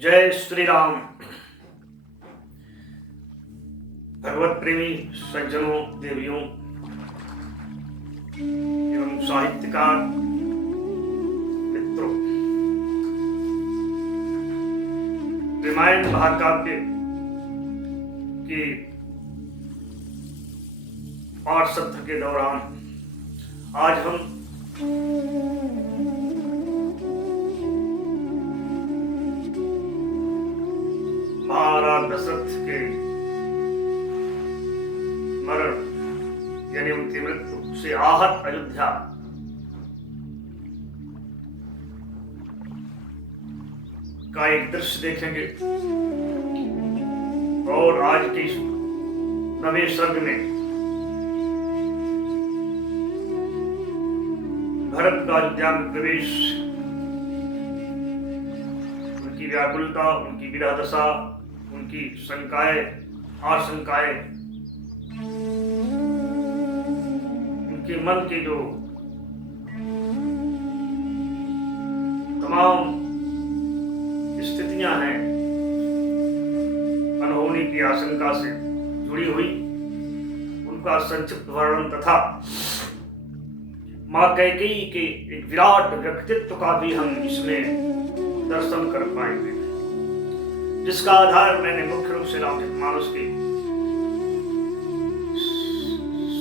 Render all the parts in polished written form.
जय श्री राम। भगवत प्रेमी सज्जनों, देवियों एवं साहित्यकार मित्रों, रामायण महाकाव्य की पाठ सत्र के दौरान आज हम महाराज दशरथ के मरण यानी उनकी मृत्यु से आहत अयोध्या का एक दृश्य देखेंगे और आज के नवे सर्ग में भरत का अयोध्या में प्रवेश, उनकी व्याकुलता, उनकी विरह दशा, उनकी शंकाएं, आशंकाएं, उनके मन की जो तमाम स्थितियां हैं अनहोनी की आशंका से जुड़ी हुई, उनका संक्षिप्त वर्णन तथा मां कैकेयी के एक विराट व्यक्तित्व का भी हम इसमें दर्शन कर पाएंगे, जिसका आधार मैंने मुख्य रूप से रामचरितमानस के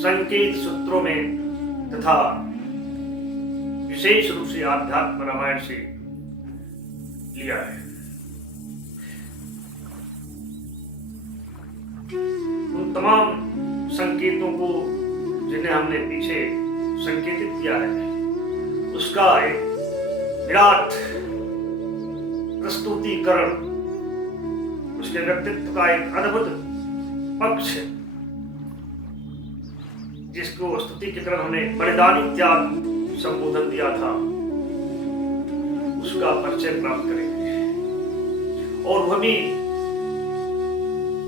संकेत सूत्रों में तथा विशेष रूप से आध्यात्म रामायण से लिया है। उन तमाम संकेतों को जिन्हें हमने पीछे संकेतित किया है, उसका एक विराट प्रस्तुतिकरण, उसके व्यक्तित्व का एक अद्भुत पक्ष, जिसको स्तुति की तरफ हमने बलिदानी त्याग संबोधन दिया था, उसका परिचय प्राप्त करेंगे। और वह भी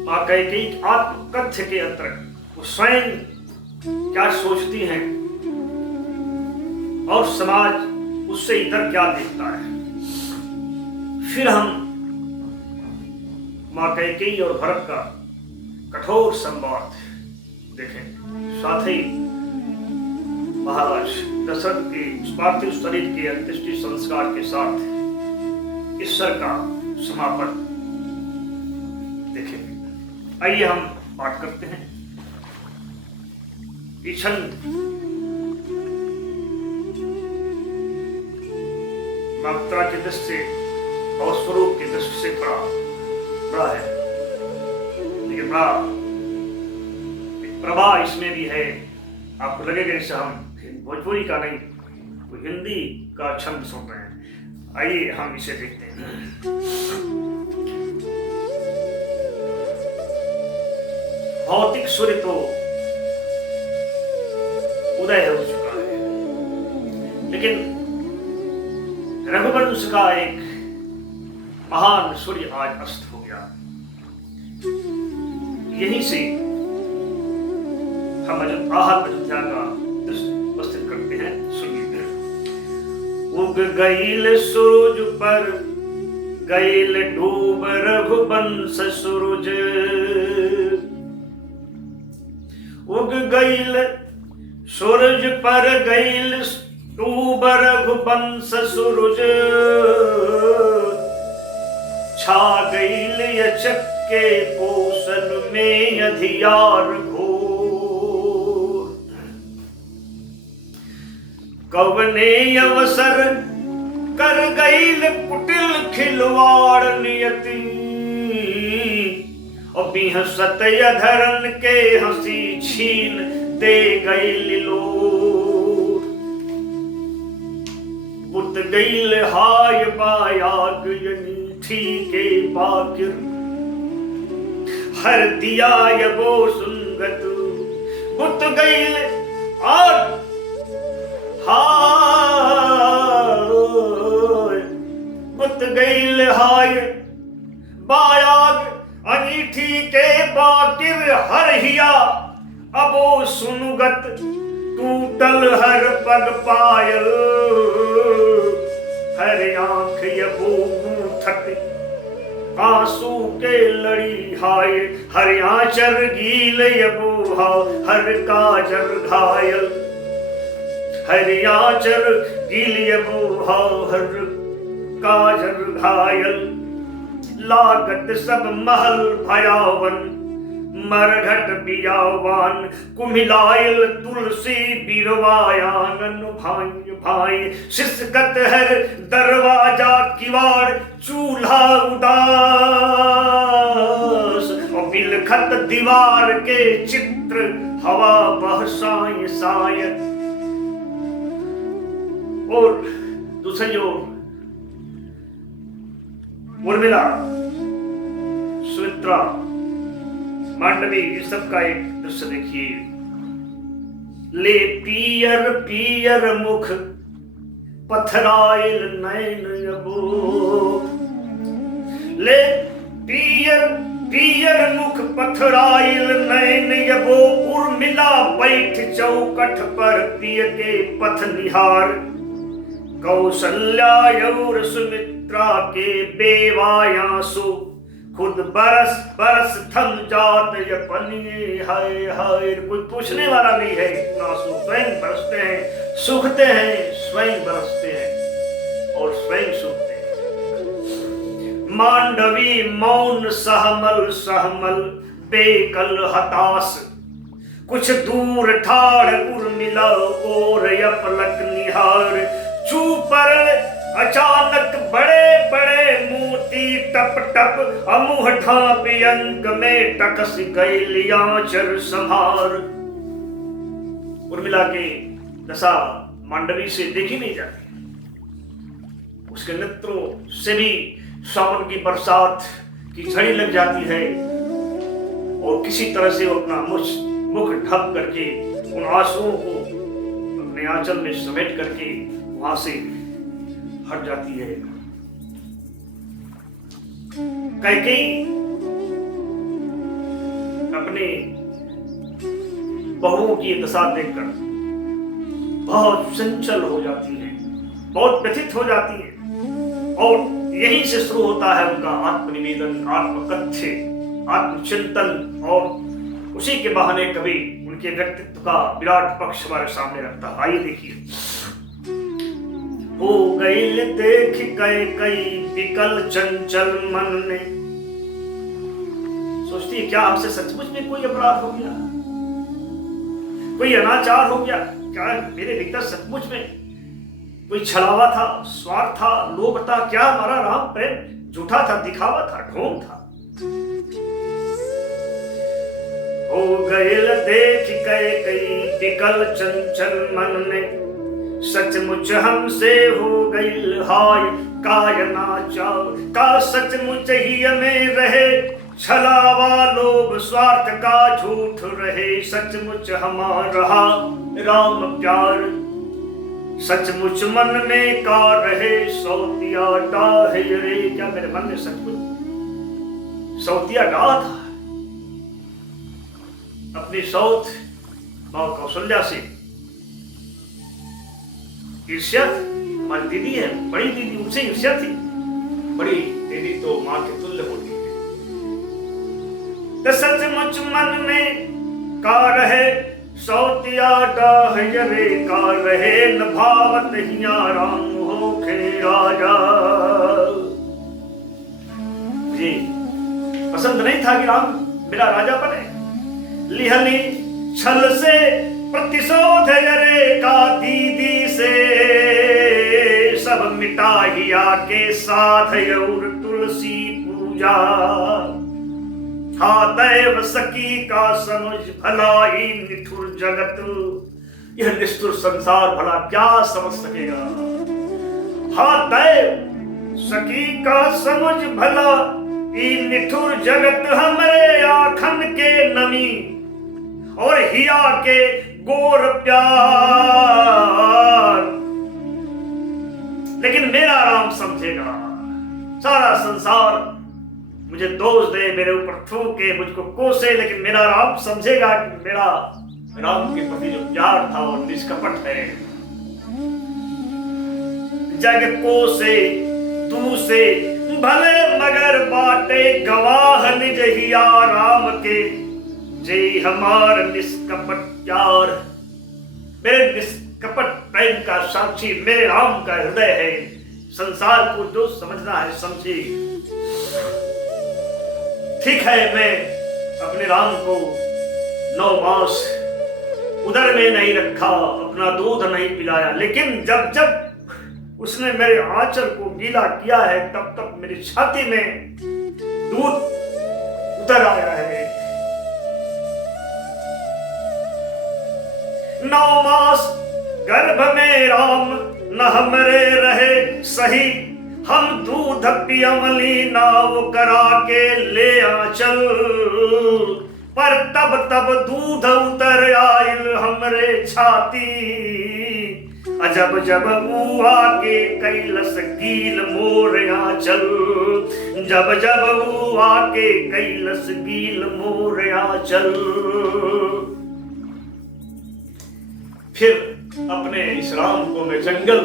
मां कैकेयी आत्मकथ्य के अंतर्गत वो स्वयं क्या सोचती हैं और समाज उससे इधर क्या देखता है। फिर हम मां कैकेयी और भरत का कठोर संवाद देखेंगे, साथ ही महाराज दशरथ के पार्थिव शरीर के अंत्येष्टि संस्कार के साथ ईश्वर का समापन देखेंगे। आइए हम पाठ करते हैं। ये छंद मात्रा की दृष्टि से और स्वरूप की दृष्टि से बड़ा है, लेकिन बड़ा प्रभा इसमें भी है। आपको लगेगा जैसे हम भोजपुरी का नहीं, वो हिंदी का छंद सुन रहे हैं। आइए हम इसे देखते हैं। भौतिक सूर्य तो उदय हो चुका है, लेकिन रघुवंश का एक महान सूर्य आज अस्त हो गया। यहीं से हम आहत अयोध्या का दृश्य उपस्थित करते हैं। सुनिए। उग गईल सूरज पर गईल डूब रघुवंश सूरज, उग गईल सूरज पर गईल डूब रघुवंश सूरज, छा गईल यचक के पोषण में अधियार घोर, कवने अवसर कर गईल कुटिल खिलवाड़ नियति, और बिहसत अधरन के हंसी छीन दे गईल लोर, बुत गईल हाय बायाग यनीठी के बाकिर, हर दिया यबो सुंगत, बुत गईल आग हाय, बुत गईल हाय बायाग अनीठी के बाकिर, हर हिया अबो सुनुगत, टूटल हर पग पायल, हर आंख यबो मुंह थक आंसू के लड़ी हाय, हर आंचल गील यबूहा, हर काजर घायल, हर आंचल गील यबूहा, हर काजर घायल, लागत सब महल भयावन, मरघट बियावान, कुमिलायल तुलसी बिरवायानन भाई भाई, सिसकत हर दरवाजा किवाड़, चूल्हा उदास, और बिलखत दीवार के चित्र, हवा बह साय साय। और दूसरी ओर उर्मिला, सुमित्रा, मांडवी, इस सब का एक दृश्य देखिए। ले पियर पियर मुख, पथराइल नैन यबो, ले पियर पियर मुख, पथराइल नैन यबो, उर्मिला बैठ चौकठ पर पिय के पथ निहार, कौशल्या और सुमित्रा के बेवायासो, खुद बरस बरस थम जात यपनिये हाय हाय। कोई पूछने वाला नहीं है, इतना आंसू स्वयं बरसते हैं, सूखते हैं, स्वयं बरसते हैं और स्वयं सूखते हैं। मांडवी मौन सहमल सहमल, बेकल हताश, कुछ दूर ठाड़ उर्मिला और यपलक निहार, चूपर अचानक बड़े बड़े मोती टप टप, अमुह ढांपी अंक में टकस गई आंचल संहार। उर्मिला की दशा मांडवी से देखी नहीं जाती, उसके नेत्रों से भी सावन की बरसात की झड़ी लग जाती है, और किसी तरह से वो अपना मुख ढक करके उन आंसुओं को अपने आंचल में समेट करके वहां से हट जाती है। कैकेयी अपने बहुओं की दशा देखकर बहुत चंचल हो जाती है, बहुत व्यथित हो जाती है, और यहीं से शुरू होता है उनका आत्मनिवेदन, आत्मकथ्य, आत्मचिंतन, और उसी के बहाने कभी उनके व्यक्तित्व का विराट पक्ष हमारे सामने रखता है। आइए देखिए। हो गई देख कई विकल चंचल मन ने, सोचती है क्या हमसे सचमुच में कोई अपराध हो गया, कोई अनाचार हो गया, क्या मेरे भीतर सचमुच में कोई छलावा था, स्वार्थ था, लोभ था, क्या हमारा राम प्रेम झूठा था, दिखावा था, ढोंग था। हो गए देख कई विकल चंचल मन ने, सचमुच हमसे हो गई हाय, कायनाचार का सचमुच ही हमें रहे, छलावा लोभ स्वार्थ का झूठ रहे, सचमुच हमारा राम प्यार, सचमुच मन में का रहे, सौतिया डाह रे। क्या मेरे मन में सचमुच सौतिया डाह था? अपनी सौत मां कौशल्या से ईर्ष्या, हमारी दीदी है, बड़ी दीदी, उनसे ईर्ष्या थी। बड़ी दीदी तो मां के तुल्य होती है। तो सचमुच मन में का रहे, सौतिया डाह रे का रहे, न भावत हिया राम होखे राजा। जी पसंद नहीं था कि राम मेरा राजा बने। लिहली छल से प्रतिशोध रे का दीदी से, सब मिटाहिया के साथ और तुलसी पूजा। हा दैव सकी का समझ भलाई निठुर जगत, यह निष्ठुर संसार भला क्या समझ सकेगा। हा दैव सकी का समझ भला ई निठुर जगत, हमरे आखन के नमी और हिया के गोर प्यार। लेकिन मेरा राम समझेगा, सारा संसार मुझे दोष दे, मेरे ऊपर थूके, मुझको कोसे, लेकिन मेरा राम समझेगा कि मेरा राम के प्रति जो प्यार था वो निष्कपट है। जग को से तू से भले मगर बाटे गवाह निज हिया राम के, जे हमार निष्कपट प्यार। मेरे निष्कपट प्रेम का साक्षी मेरे राम का हृदय है। संसार को जो समझना है समझे। ठीक है, मैं अपने राम को 9 मास उदर में नहीं रखा, अपना दूध नहीं पिलाया, लेकिन जब जब उसने मेरे आंचल को गीला किया है तब तब मेरी छाती में दूध उतर आया है। 9 मास गर्भ में राम न हमरे रहे सही, हम दूध पियवली नाव करा के ले आंचल, पर तब तब दूध उतर आयल हमरे छाती। अजब जब हुआ के कैलस गील मोर आंचल, जब जब हुआ के कैलस गील मोर आंचल। फिर अपने इस राम को मैं जंगल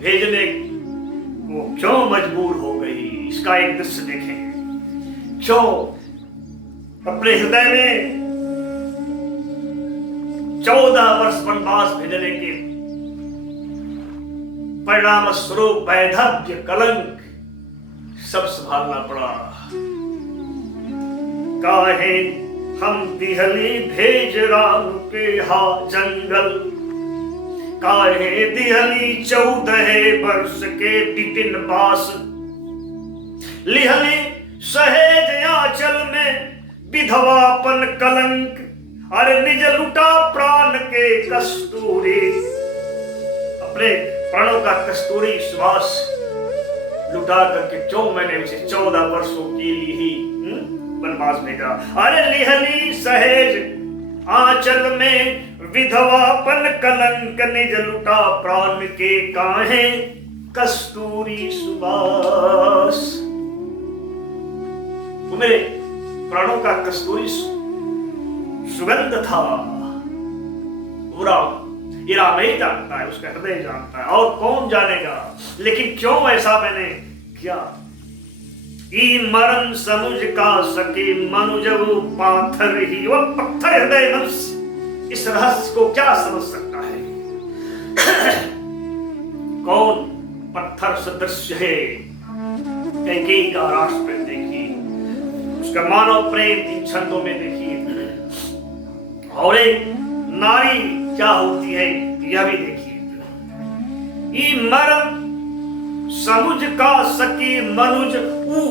भेजने को क्यों मजबूर हो गई, इसका एक दृश्य देखें। क्यों अपने हृदय में 14 वर्ष वनवास भेजने के परिणाम स्वरूप वैधव्य कलंक सब संभालना पड़ा। काहे हम दिहली भेज राम के हा जंगल, काहे दिहली 14 वर्ष के विपिन बास, लिहली सहेज आंचल में विधवापन कलंक, अरे निज लुटा प्राण के कस्तूरी। अपने प्राणों का कस्तूरी श्वास लुटा करके क्यों मैंने उसे 14 वर्षों के लिए ही वनवास भेजा। अरे लिहली सहेज आंचल में विधवापन कलंक, निज लुटा प्राण के काहे कस्तूरी सुवास। वो मेरे प्राणों का कस्तूरी सुगंध था। पूरा ये राम ही जानता है, उसका हृदय जानता है, और कौन जानेगा। लेकिन क्यों ऐसा मैंने किया। ई मरण समुझ का सके मनुज वो पाथर ही, वो पत्थर हृदय मनुष्य इस रहस्य को क्या समझ सकता है। कौन पत्थर सदृश है। कैकेयी का राष्ट्र देखिए, उसका मानव प्रेम इन छंदों में देखिए, और एक नारी क्या होती है यह भी देखिए। ई मरण समुझ का सकी मनुज ऊ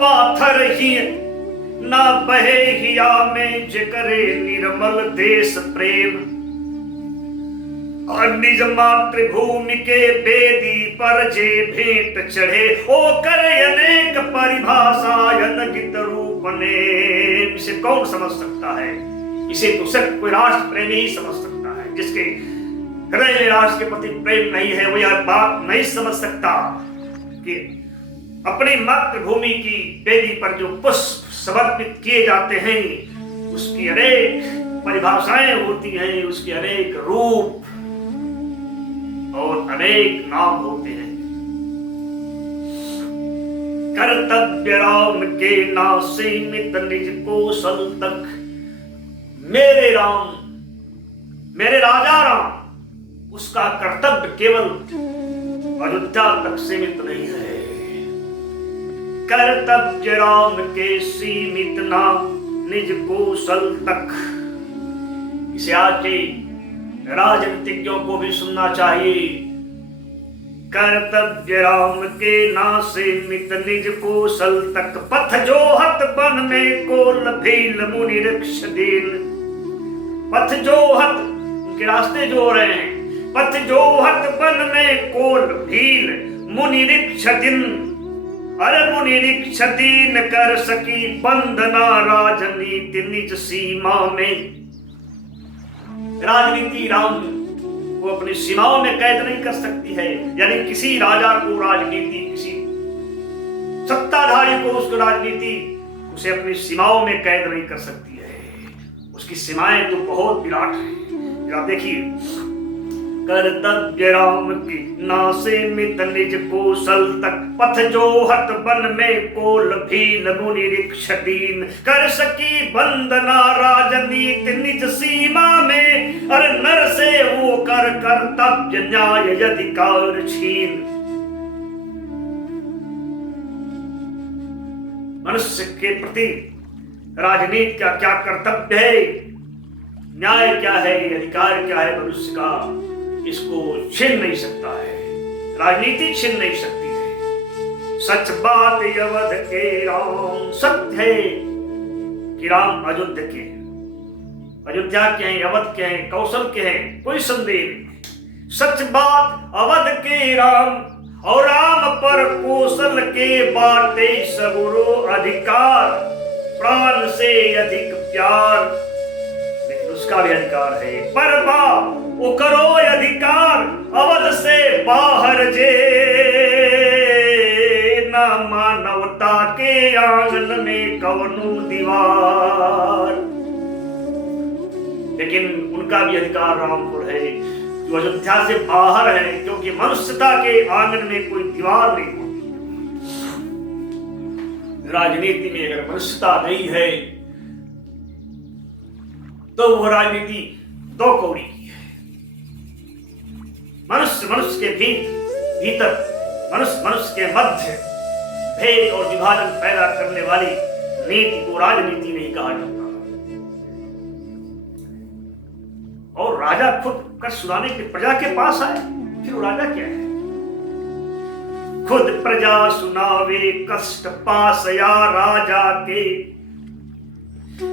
पाथर ही, ना बहे हिया में जिकरे निर्मल देश प्रेम। और निज मातृभूमि के बेदी पर जे भेंट चढ़े, ओ करे अनेक परिभाषायन गीत रूप ने। इसे कौन समझ सकता है। इसे तो सिर्फ कोई राष्ट्र प्रेमी ही समझ सकता है। जिसके हृदय में राष्ट्र के प्रति प्रेम नहीं है, वो यह बात नहीं समझ सकता कि अपनी मातृभूमि की वेदी पर जो पुष्प समर्पित किए जाते हैं उसकी अनेक परिभाषाएं होती हैं, उसके अनेक रूप और अनेक नाम होते हैं। कर्तव्य राम के ना सीमित निज कौशल तक, मेरे राम, मेरे राजा राम, उसका कर्तव्य केवल अयोध्या तक सीमित नहीं है। कर्तव्य राम के सीमित ना निज कौशल तक। इसे आज के राजनीतिज्ञों को भी सुनना चाहिए। कर्तव्य राम के ना सीमित निज कौशल तक, पथ जोहत बन में कोल भील मुनि वृक्ष दीन। पथ जोहत, उनके रास्ते जो रहे हैं। पथ जोहत बन में कोल भील मुनि वृक्ष दिन, अरे मुनि वृक्ष दीन कर सकी बंधना राजनीति निज सीमा में। राजनीति राम को अपनी सीमाओं में कैद नहीं कर सकती है। यानी किसी राजा को राजनीति, किसी सत्ताधारी को उसको राजनीति उसे अपनी सीमाओं में कैद नहीं कर सकती है। उसकी सीमाएं तो बहुत विराट हैं। आप देखिए, कर्तव्य राम की नासे मित निज कौशल तक, पथ जो हत बन में कोल भील मुनि रिक्षदीन, कर सकी बंदना राजनीति निज सीमा में, अर नर से वो कर कर्तव्य न्याय अधिकार छीन। मनुष्य के प्रति राजनीति का क्या कर्तव्य है, न्याय क्या है, अधिकार क्या है मनुष्य का, इसको छीन नहीं सकता है, राजनीति छीन नहीं सकती है। सच बात अवध के राम, सत्य है कि राम अयोध्या के हैं, अयोध्या के हैं, अवध के हैं, कौशल के हैं, कोई संदेह नहीं। सच बात अवध के राम, और राम पर कौशल के बाटे सगुरो अधिकार, प्राण से अधिक प्यार, लेकिन उसका भी अधिकार है। पर बा वो करो अधिकार, अवध से बाहर जे ना मानवता के आंगन में कवनु दीवार। लेकिन उनका भी अधिकार रामपुर है जो अयोध्या से बाहर है, क्योंकि मनुष्यता के आंगन में कोई दीवार नहीं होती। राजनीति में अगर मनुष्यता नहीं है तो वह राजनीति दो कौड़ी की है। मनुष्य के भीतर, मनुष्य के मध्य भेद और विभाजन पैदा करने वाली नीति को राजनीति नहीं कहा जाता। और राजा खुद कष्ट सुनाने के प्रजा के पास आए, फिर वो राजा क्या है? खुद प्रजा सुनावे कष्ट पास या राजा के,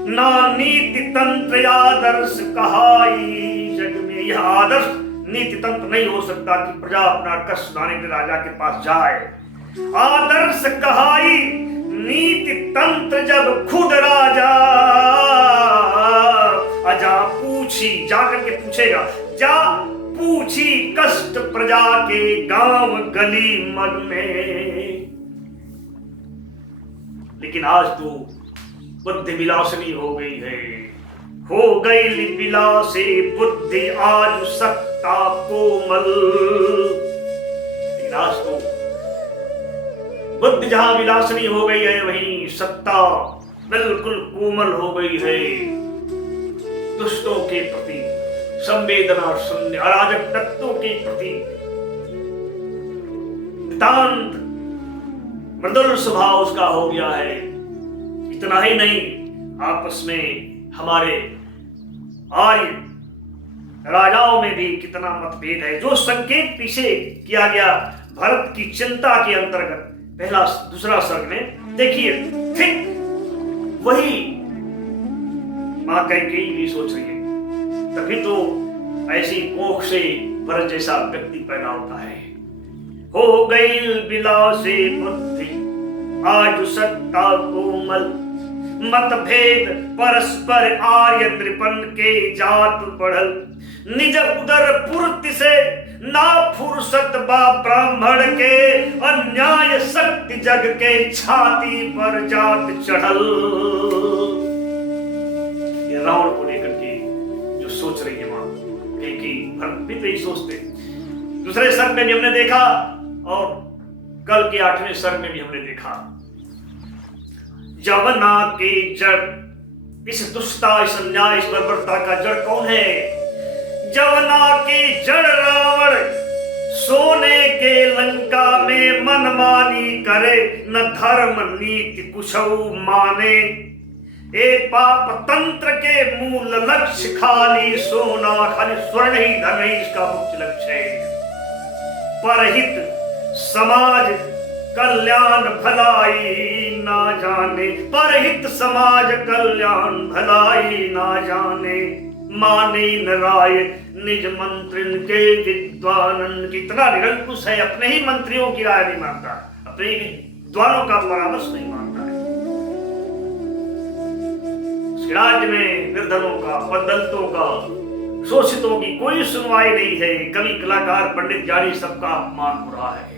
ना नीति तंत्र आदर्श कहाई जग में। यह आदर्श नीति तंत्र नहीं हो सकता कि प्रजा अपना कष्ट सुनाने के राजा के पास जाए। आदर्श कहाई नीति तंत्र जब खुद राजा अजा पूछी, जाकर के पूछेगा, जा पूछी कष्ट प्रजा के गांव गली मग में। लेकिन आज तो बुद्धि विलासनी हो गई है, हो गई विलासी बुद्धि आज सत्ता कोमल। लेकिन आज तो बुद्धि जहां विलासनी हो गई है, वहीं सत्ता बिल्कुल कोमल हो गई है। दुष्टों के प्रति संवेदना शून्य, अराजक तत्वों के प्रति नितांत मृदुल स्वभाव उसका हो गया है। इतना ही नहीं, आपस में हमारे आर्य राजाओं में भी कितना मतभेद है। जो संकेत पीछे किया गया भरत की चिंता के अंतर्गत पहला दूसरा सर्ग में, देखिए ठीक वही मां कैकेयी भी सोच रही है। तभी तो ऐसी कोख से भरत जैसा व्यक्ति पैदा होता है। हो गई विलासी बुद्धि आज सत्ता कोमल, मतभेद परस्पर आर्य त्रिपन के जात बढ़ल, निज उदर पूर्ति से ना फुर्सत बा ब्राह्मण के, अन्याय शक्ति जग के छाती पर जात चढ़ल। ये रावण को लेकर के जो सोच रही है मां कि भरत भी तो यही सोचते। दूसरे सर्ग में भी हमने देखा और कल के 8वें सर्ग में भी हमने देखा, जवना की जड़, इस दुष्टता, इस अन्याय, इस बर्बरता का जड़ कौन है? जवना की जड़ रावण, सोने के लंका में मनमानी करे, न धर्म नीति कुछऊ माने। ए पाप तंत्र के मूल लक्ष्य खाली सोना, खाली स्वर्ण ही धन ही इसका मुख्य लक्ष्य है। परहित समाज कल्याण भलाई ना जाने, परहित समाज कल्याण भलाई ना जाने। माने न राय निज मंत्रिन के विद्वानन, कितना निरंकुश है, अपने ही मंत्रियों की राय नहीं मानता, अपने ही विद्वानों का परामर्श नहीं मानता है। उसके राज्य में निर्धनों का, बदलतों का, शोषितों की कोई सुनवाई नहीं है। कवि, कलाकार, पंडित, जानी सबका अपमान हो रहा है।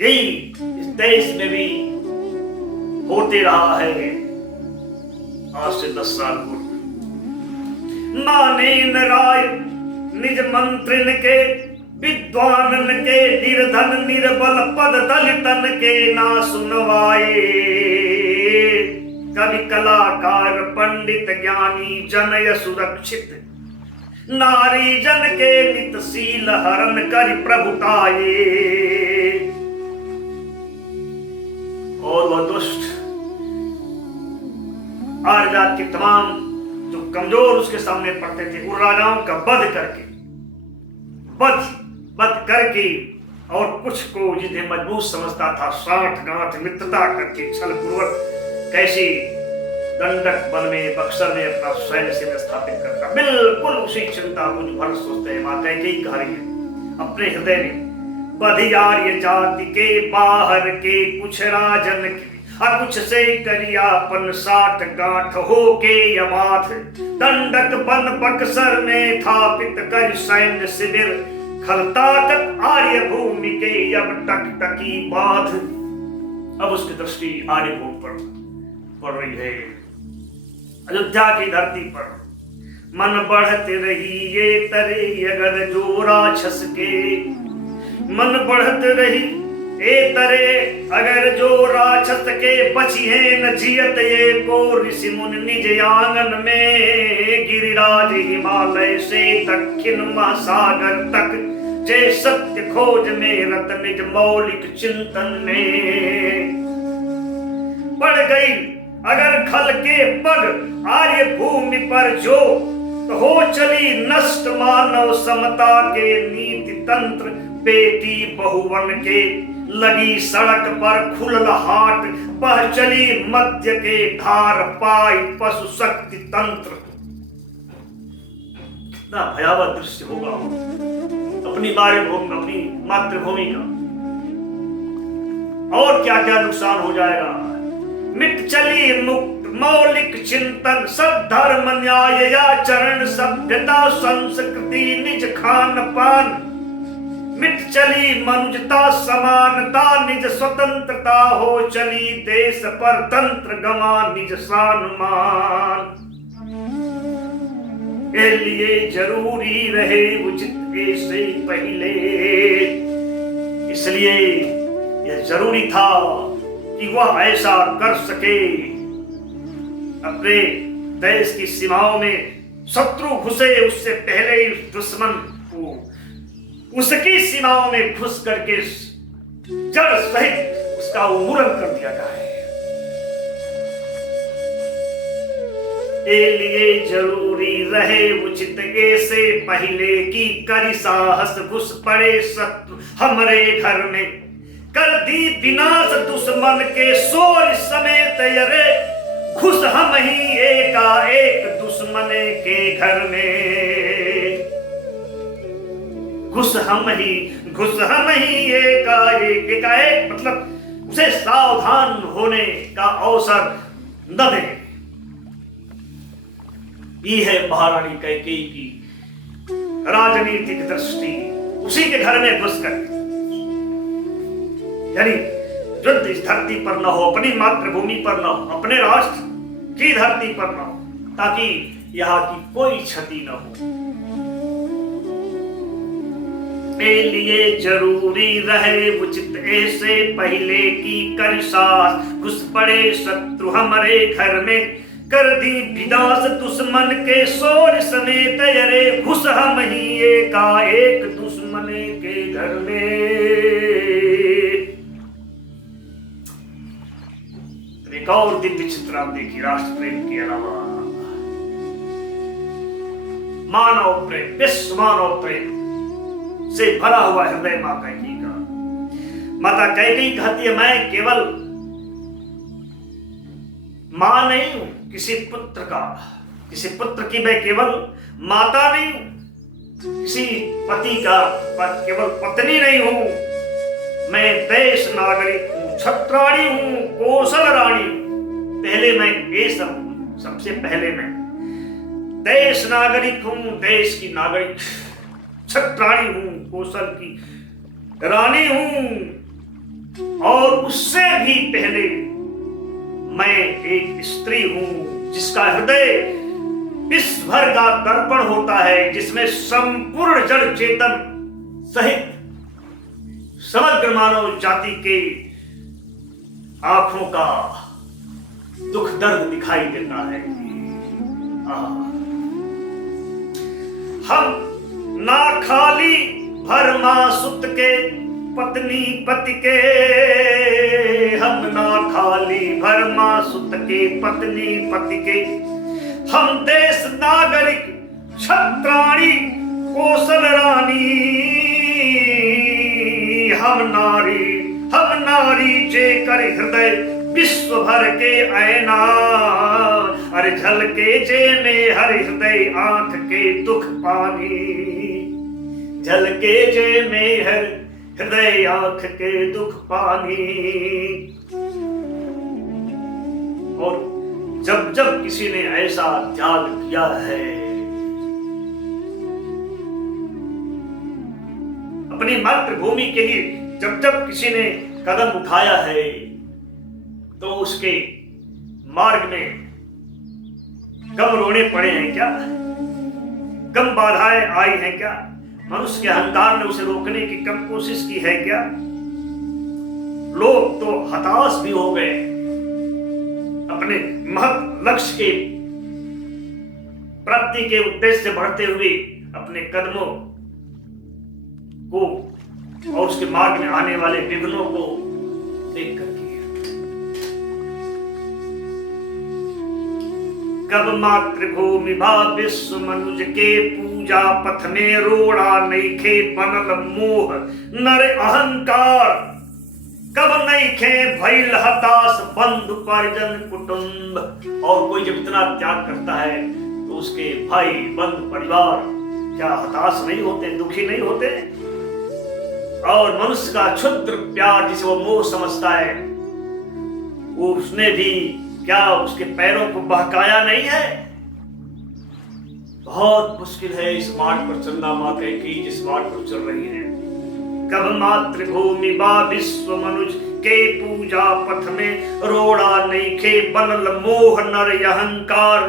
यही इस देश में भी होते रहा है आज से 10 साल पूर्व। माने न राय निज मंत्रिन के विद्वानन के निर्धन निर्बल पद दलितन के ना सुनवाए। कवि कलाकार पंडित ज्ञानी जनय सुरक्षित नारी जन के नित शील हरण कर प्रभुताए। और वह दुष्ट आर्य जाति के तमाम जो कमजोर उसके सामने पड़ते थे उन राजाओं का वध करके और कुछ को जिन्हें मजबूत समझता था साठ गांठ मित्रता करके छल पूर्वक कैसे दंडक वन में बक्सर में अपना सैन्य से स्थापित करता। बिल्कुल उसी चिंता कुछ भर सोचते हैं माता की कहानी अपने हृदय में बधी आर्य जाति के बाहर के कुछ राजन के कुछ से करियापन साठ गांठ हो के यमाथ दंडक बन बक्सर में स्थापित कर सैन्य शिविर खलताकत आर्य भूमि के अब टकटकी बाध। अब उसकी दृष्टि आर्य भूमि पर पड़ रही है, अयोध्या की धरती पर। मन बढ़ते रही ये तरे अगर जो राक्षस के, मन बढ़त रही ए तरे अगर जो राक्षस के बचिए न जियत ये को ऋषि मुनि निज आंगन में। गिरिराज हिमालय से दक्षिण महासागर तक जय सत्य खोज में रत निज मौलिक चिंतन में। पड़ गई अगर खल के पग आर्य भूमि पर जो, तो हो चली नष्ट मानव समता के नीति तंत्र। बेटी बहुवन के लगी सड़क पर खुललहाट, बह चली मध्य के धार पाई पशु शक्ति तंत्र। कितना भयावह दृश्य होगा अपनी मातृभूमि अपनी मातृभूमि का, और क्या क्या नुकसान हो जाएगा। मिट चली मुक्त मौलिक चिंतन सब धर्म न्याय आचरण सभ्यता संस्कृति निज खान पान। मिट चली मनुजता समानता निज स्वतंत्रता हो चली देश पर तंत्र गवा निज शान मान। लिए जरूरी रहे उचित ऐसे पहले, इसलिए यह जरूरी था कि वह ऐसा कर सके। अपने देश की सीमाओं में शत्रु घुसे उससे पहले ही दुश्मन को उसकी सीमाओं में घुस करके जड़ सहित उसका उन्मूलन कर दिया जाए। लिए जरूरी रहे उचित ऐसे पहले की करी साहस घुस पड़े शत्रु हमारे घर में। कर दी विनाश दुश्मन के शोर समेत यरे घुस हम ही एकाएक दुश्मन के घर में। घुस हम ही एकाएक मतलब उसे सावधान होने का अवसर न दें। ये है महारानी कैकेयी की राजनीतिक दृष्टि। उसी के घर में घुसकर यानी युद्ध इस धरती पर न हो, अपनी मातृभूमि पर न हो, अपने राष्ट्र की धरती पर न हो, ताकि यहाँ की कोई क्षति न हो। लिए जरूरी रहे उचित ऐसे पहले की कर साहस घुस पड़े शत्रु हमारे घर में। कर दी विनाश दुश्मन के शोर समेत यरे घुस हम ही एकाएक दुश्मन के घर में। एक और दिव्य चित्र आप देखिए राष्ट्र प्रेम के अलावा मानव प्रेम, विश्व मानव प्रेम से भरा हुआ हृदय मां कैकेयी का। माता कैकेयी कहती है मैं केवल मां नहीं हूं किसी पुत्र का, किसी पुत्र की मैं केवल माता नहीं हूं, किसी पति का केवल पत्नी नहीं हूं, मैं देश नागरिक हूं, छत्राणी हूं, कौशल रानी हूं। पहले मैं ये सबसे पहले मैं देश नागरिक हूं, देश की नागरिक छत्राणी हूं, कौशल की रानी हूं, और उससे भी पहले मैं एक स्त्री हूं जिसका हृदय विश्व भर का दर्पण होता है, जिसमें संपूर्ण जड़ चेतन सहित समग्र मानव जाति के आंखों का दुख दर्द दिखाई देता है। हम ना खाली भरमा सुत के पत्नी पति के, हम ना खाली भरमा सुत के पत्नी पति के, हम देश नागरिक क्षत्राणी कौशल रानी, हम नारी जे कर हृदय विश्व भर के ऐना, अरे झलके जे में हर हृदय आंख के दुख पानी, झलके जे में हर हृदय आंख के दुख पानी। और जब जब किसी ने ऐसा त्याग किया है, अपनी मातृभूमि के लिए जब जब किसी ने कदम उठाया है, तो उसके मार्ग में कम रोने पड़े हैं क्या, कम बाधाएं आई हैं क्या, मनुष्य के अहंकार ने उसे रोकने की कम कोशिश की है क्या। लोग तो हताश भी हो गए, अपने महत् लक्ष्य के प्राप्ति के उद्देश्य से बढ़ते हुए अपने कदमों को और उसके मार्ग में आने वाले विघ्नों को देख करके। कब मातृभूमि भा विश्व मनुज के पूजा पथ में रोड़ा नैखे बनल मोह नर अहंकार, कब नैखे भइल हताश बंधु परिजन कुटुंब। और कोई जब इतना त्याग करता है तो उसके भाई बंधु परिवार क्या हताश नहीं होते, दुखी नहीं होते। और मनुष्य का क्षुद्र प्यार जिसे वो मोह समझता है, वो उसने भी क्या उसके पैरों को बहकाया नहीं है। बहुत मुश्किल है इस मार्ग पर चलना, माँ कैकेयी जिस मार्ग पर चल रही है। कब मातृभूमि बा विश्व मनुज के पूजा पथ में रोड़ा नैखे बनल मोह नर अहंकार,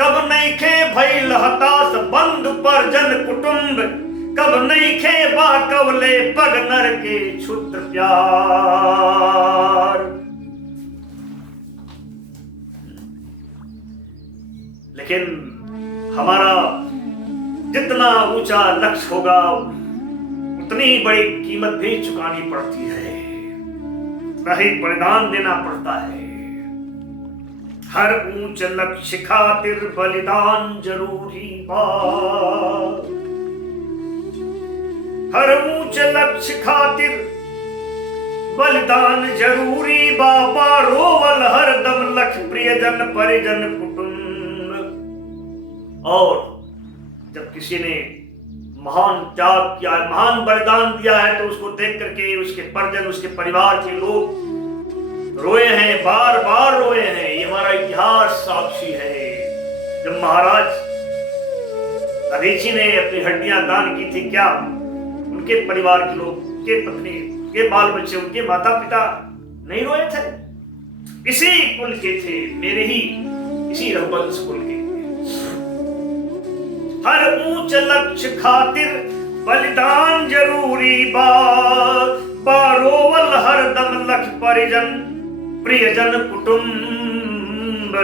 कब नैखे भइल हताश बंधु परिजन कुटुंब, कब नैखे बाकवले पग नर के क्षुद्र प्यार। लेकिन हमारा जितना ऊंचा लक्ष्य होगा, उतनी बड़ी कीमत भी चुकानी पड़ती है, उतना ही बलिदान देना पड़ता है। हर ऊंच लक्ष्य खातिर बलिदान जरूरी बा, हर ऊंच लक्ष्य खातिर बलिदान जरूरी बाबा, रोवल हर दम लख प्रियजन परिजन कुटुंब। और जब किसी ने महान त्याग किया, महान बलिदान दिया है, तो उसको देख करके उसके परिजन, उसके परिवार के लोग रोए हैं, बार बार रोए हैं। ये हमारा इतिहास साक्षी है। जब महाराज दधीची ने अपनी हड्डियां दान की थी, क्या उनके परिवार के लोग, उनके पत्नी, उनके बाल बच्चे, उनके माता पिता नहीं रोए थे? इसी कुल के थे, मेरे ही इसी रघुवंश कुल के। हर ऊंच लक्ष्य खातिर बलिदान जरूरी बा, बारोवल हर दम लख परिजन प्रियजन कुटुंब।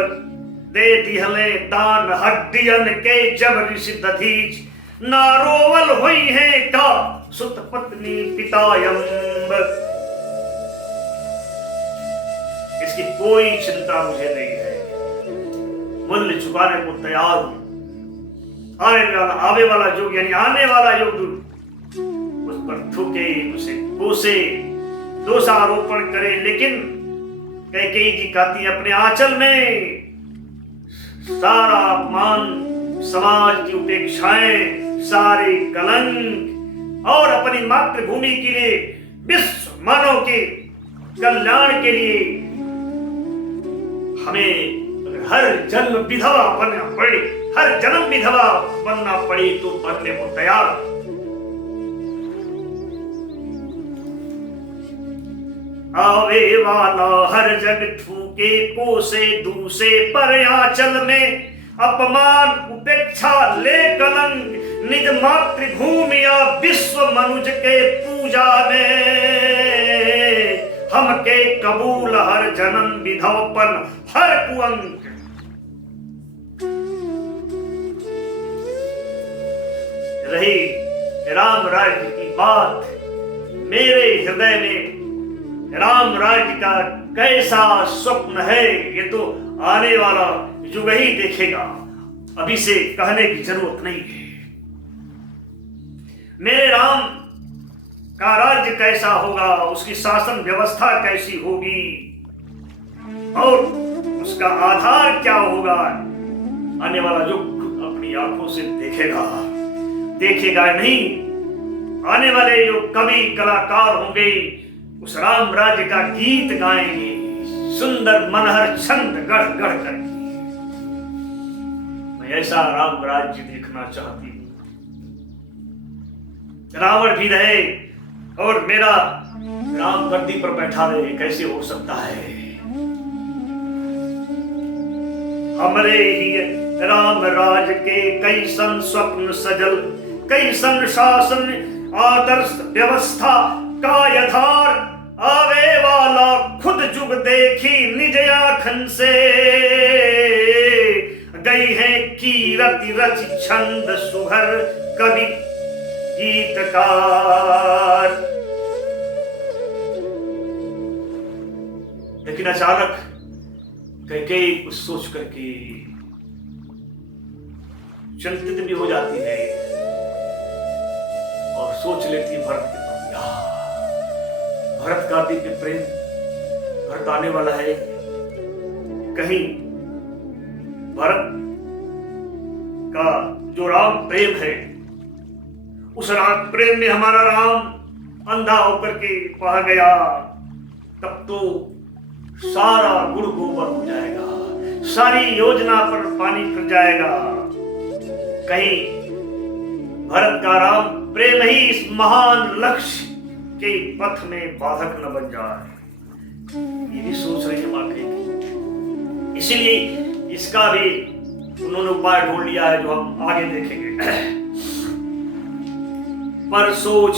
दे दिहले दान हड्डियन के जब ऋषि दधीच, नारोवल हुई है का सुत पत्नी पितायंब। इसकी कोई चिंता मुझे नहीं है, मूल्य चुकाने को तैयार हूं। आवे वाला युग यानी आने वाला युग उस पर थूके, उसे कोसे, दोषारोपण करे, लेकिन कैकेयी जी कहती है अपने आंचल में सारा अपमान, समाज की उपेक्षाएं, सारे कलंक और अपनी मातृभूमि के लिए, विश्व मानव के कल्याण के लिए हमें हर जन्म विधवा बनना पड़े, हर जन्म विधवा बनना पड़े तो बनने को तैयार। आवे वाला हर जग थूके, कोसे दूसे पर आंचल में अपमान भिक्षा ले कलंक, निज मातृभूमि या विश्व मनुज के पूजा में। हमके कबूल हर जन्म विधवपन हर कुअंक। रही राम राज्य की बात, मेरे हृदय में राम राज्य का कैसा स्वप्न है ये तो आने वाला युग ही देखेगा, अभी से कहने की जरूरत नहीं है। मेरे राम का राज्य कैसा होगा, उसकी शासन व्यवस्था कैसी होगी और उसका आधार क्या होगा, आने वाला युग अपनी आंखों से देखेगा नहीं। आने वाले जो कवि कलाकार होंगे उस राम राज्य का गीत गाएंगे, सुंदर मनहर छंद गढ़ गढ़ करके। मैं ऐसा राम राज्य देखना चाहती हूँ, रावण भी रहे और मेरा राम गद्दी पर बैठा रहे, कैसे हो सकता है। हमरे ही राम राज के कैसन स्वप्न सजल, कैसन शासन आदर्श व्यवस्था का यथार, आवे वाला खुद जुग देखी निज आँखन से। गई है कीरति रच छंद सुहर कवि गीतकार। लेकिन अचानक कैकेयी कुछ सोच करके चिंतित भी हो जाती है और सोच लेती भरत के प्रति, भरत का दिव्य प्रेम, भरत आने वाला है, कहीं भरत का जो राम प्रेम है उस राम प्रेम में हमारा राम अंधा होकर के पा गया, तब तो सारा गुड़ गोबर हो जाएगा, सारी योजना पर पानी फिर जाएगा। कहीं भरत का राम प्रेम ही इस महान लक्ष्य के पथ में बाधक न बन जाए, ये भी सोच रही है वाकई। इसीलिए इसका भी उन्होंने उपाय ढूंढ लिया है जो हम आगे देखेंगे। पर सोच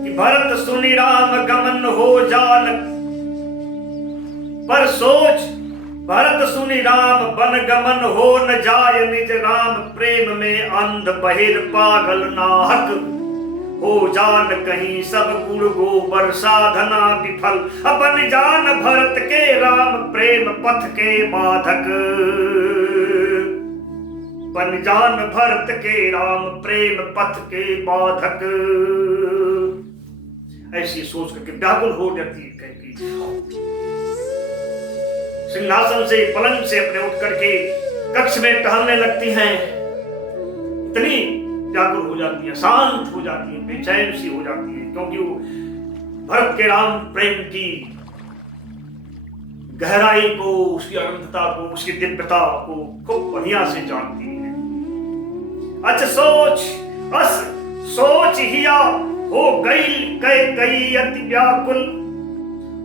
कि भरत सुनि राम गमन हो जान, पर सोच भरत सुनि राम बन गमन हो न जाय, निज राम प्रेम में अंध बहिर पागल नाहक, हो जान कहीं सब गुण गोबर साधना विफल, अपन जान भरत के राम प्रेम पथ के बाधक, बन जान भरत के राम प्रेम पथ के बाधक। ऐसी सोच करके व्याकुल हो जाती है कैकेयी, सिंहासन से पलंग से अपने उठ करके कक्ष में टहलने लगती हैं, इतनी व्याकुल हो जाती है, शांत हो जाती है, बेचैन सी हो जाती है, क्योंकि वो भरत के राम प्रेम की गहराई को, उसकी अनंतता को, उसकी दिव्यता को खूब बढ़िया से जानती है। अच्छा सोच हिया हो गई कैकेयी अति व्याकुल,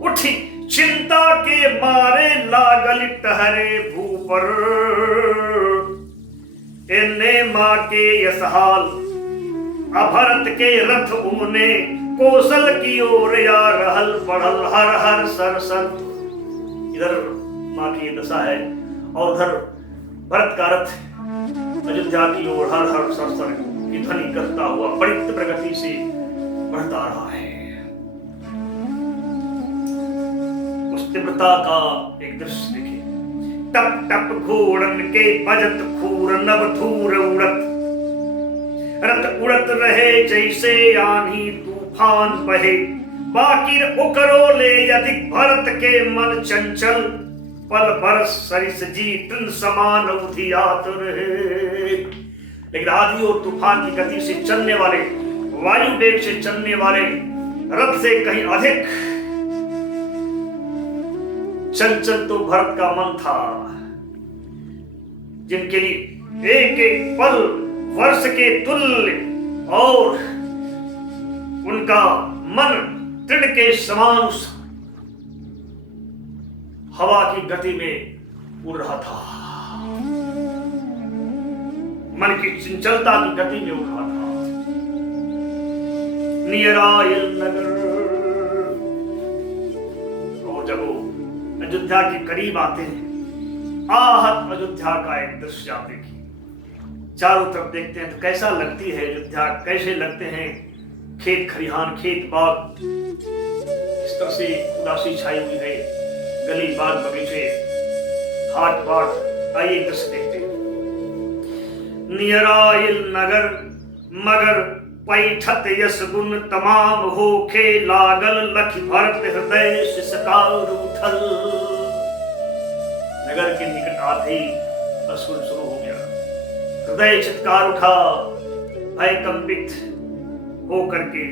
उठी चिंता के मारे लागल टहरे भूपर, इन्ने माँ के यसहाल अभरत के रथ ऊने, कौशल की ओर या रहल बढ़ल हर हर सर सर। इधर माँ की दशा है और उधर भरत का रथ अयोध्या की ओर हर हर सर सर की ध्वनि करता हुआ बड़ी प्रगति से बढ़ता रहा है। उस तीव्रता का एक दृश्य देखिए, टप टप घोड़न के बजत खूर नभ धूर उड़त, रथ उड़त रहे जैसे आंधी तूफान बहे, बाकिर उकरोले अधिक भरत के मन चंचल, पल बरस सरिस जी तृण समान उधियात रहे। लेकिन आंधी और तूफान की गति से चलने वाले, वायु वेग से चलने वाले रथ से कहीं अधिक चंचल तो भरत का मन था, जिनके लिए एक एक पल वर्ष के तुल्य और उनका मन तृण के समान उस हवा की गति में उड़ रहा था। मन की चंचलता की गति में उठा था। नियर आयल नगर, और जब वो अयोध्या के करीब आते हैं, आहत अयोध्या का एक दृश्य आप देखिए। चारों तरफ देखते हैं तो कैसा लगती है अयोध्या, कैसे लगते हैं खेत खलिहान, खेत बाग, इस तरह से उदासी छाई हुई है, गली बाग बगीचे, हाट बाट। आइए दृश्य देखते हैं। नियर आयल नगर मगर पैठत यस गुण तमाम होके लागल लख भरत हृदय सिसकार उठल। नगर के निकट आते ही अश्रु शुरू हो गया, हृदय चित्कार उठा, भय कंपित हो करके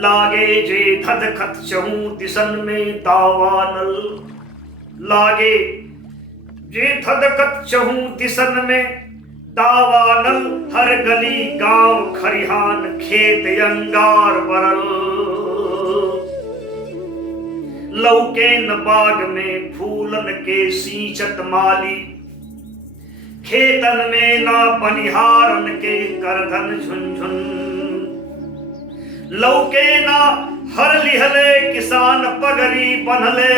लागे जे धद खत चहूं दिसन में दावानल। लागे जे धद खत चहूं दिसन में दावानल, हर गली गांव खरिहान खेत अंगार बरल। लौके न बाग में फूलन के सींचत माली, खेतन में ना बनिहारन के करधन झुनझुन। लौके ना हर लिहले किसान पगरी बनले,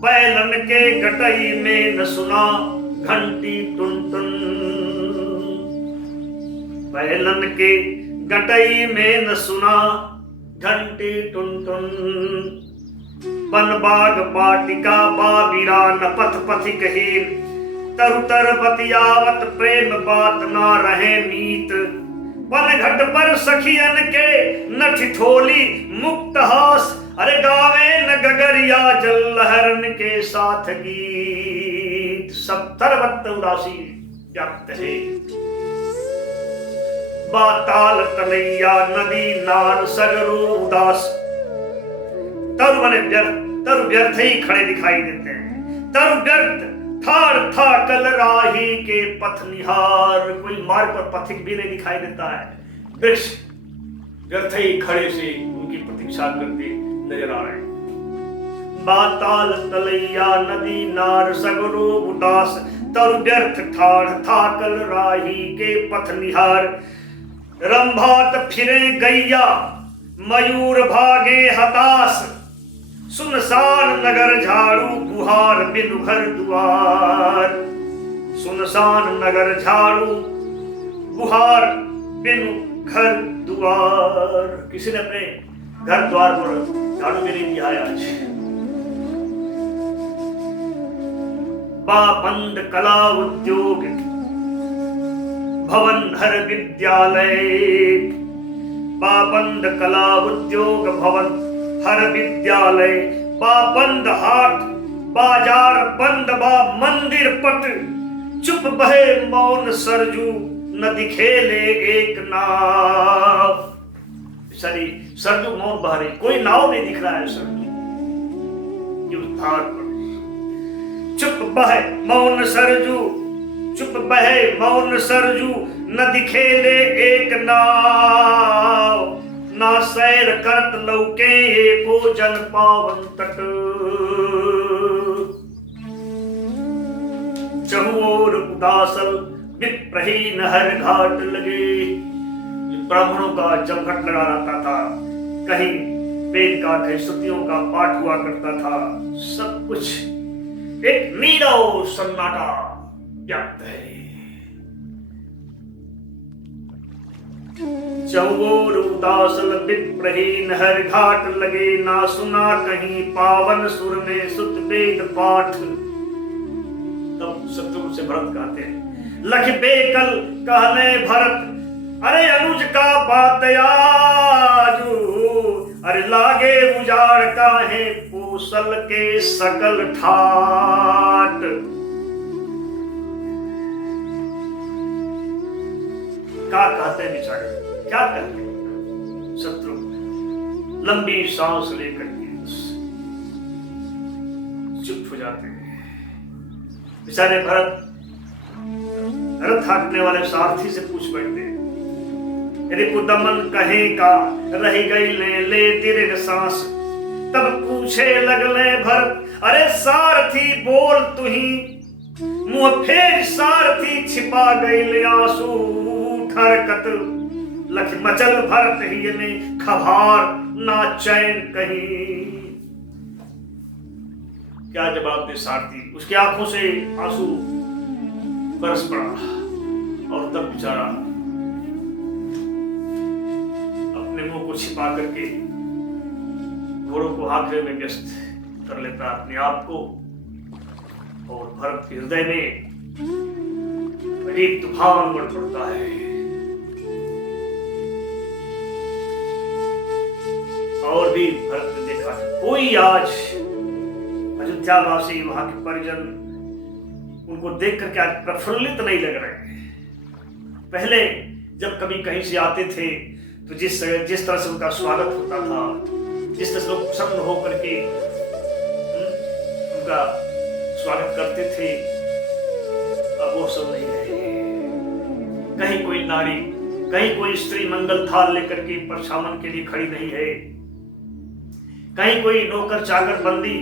बैलन के गटई में न सुना घंटी टुन टुन। बैलन के गटई में न सुना घंटी टुन टुन। बन बाग बाटिका बाबिरा न पथ पथिक हीर, तरुतर बतियावत प्रेम बात ना रहे मीत। बन घट पर सखियन के न ठिठोली मुक्त हास, अरे गावे न गगरिया जल लहरन के साथ गीत। सब तरवत उदासी व्याप्त है, बाताल तलैया नदी नार सगरो उदास। तरु व्यर्थ ही खड़े दिखाई देते हैं, तरु व्यर्थ ठाड़ था कल राही के पथ निहार। कोई मार्ग पर पथिक भी नहीं दिखाई देता है, वृक्ष व्यर्थ ही खड़े से उनकी प्रतीक्षा करते नजर आ रहे हैं। बाताल तलैया नदी नार सगरो उदास, तरु व्यर्थ ठाड़ था कल राही के पथ निहार। रंभात फिरे गैया मयूर भागे हताश, सुनसान नगर झाड़ू गुहार बिनु घर दुआर। सुनसान नगर झाड़ू गुहार बिनु घर द्वार। किसी ने अपने घर द्वार पर झाड़ू भी नहीं दिया आज। बंद कला उद्योग भवन हर विद्यालय। बंद कला उद्योग भवन हर विद्यालय। बंद हाट बाजार बंद बा मंदिर पट, चुप बहे मौन सरजू न दिखेले एक नाव। सरजू मौन बह रही, कोई नाव नहीं दिख रहा है सरजू धार पर। चुप बहे मौन सरजू, चुप बहे मौन सरजू न दिखेले एक नाव। ना सैर करत लौके एको जन पावन तट। चहुओर उदासल विप्रहीन हर घाट लगे। ब्राह्मणों का जमघट लगा रहता था, कहीं वेद का कहीं श्रुतियों का पाठ हुआ करता था। सब कुछ एक नीरव सन्नाटा व्याप्त है। चौगोर उदासल विप्रहीन हर घाट लगे। ना सुना कहीं पावन सुर में सुत वेद पाठ। तब शत्रु से भरत कहते हैं, लख बेकल कहने भरत, अरे अनुज का बात आजू। अरे लागे उजाड़ काहे कौशल के सकल ठाट। क्या कहते हैं बेचारे, क्या कहते हैं शत्रु। लंबी सांस लेकर के चुप हो जाते हैं बेचारे। भरत रथ हाँकने वाले सारथी से पूछ बैठते हैं, रिपुदमन कहे का रह गई ले दीर्घ सांस। तब पूछे लगले भरत, अरे सारथी बोल तुही, मुँह फेर सारथी छिपा गईल आंसू, ठरकत लख मचल भरत ही में खभार ना चैन कहीं। क्या जवाब दे सारथी, उसकी आंखों से आंसू बरस पड़ा और तब बेचारा अपने मुंह को छिपा करके घोड़ों को हाँकने में व्यस्त कर लेता अपने आप को, और भरत के हृदय में अजीब तूफान बढ़ पड़ता है। और भी भरत ने देखा कोई आज अयोध्यावासी, वहां के परिजन उनको देख करके आज प्रफुल्लित नहीं लग रहे हैं। पहले जब कभी कहीं से आते थे तो जिस तरह से उनका स्वागत होता था, जिस तरह से लोग प्रसन्न होकर के उनका स्वागत करते थे, अब वो सब नहीं रहे। कहीं कोई नारी, कहीं कोई स्त्री मंगल थाल लेकर के परछावन के लिए खड़ी नहीं है, कहीं कोई नौकर चाकर बंदी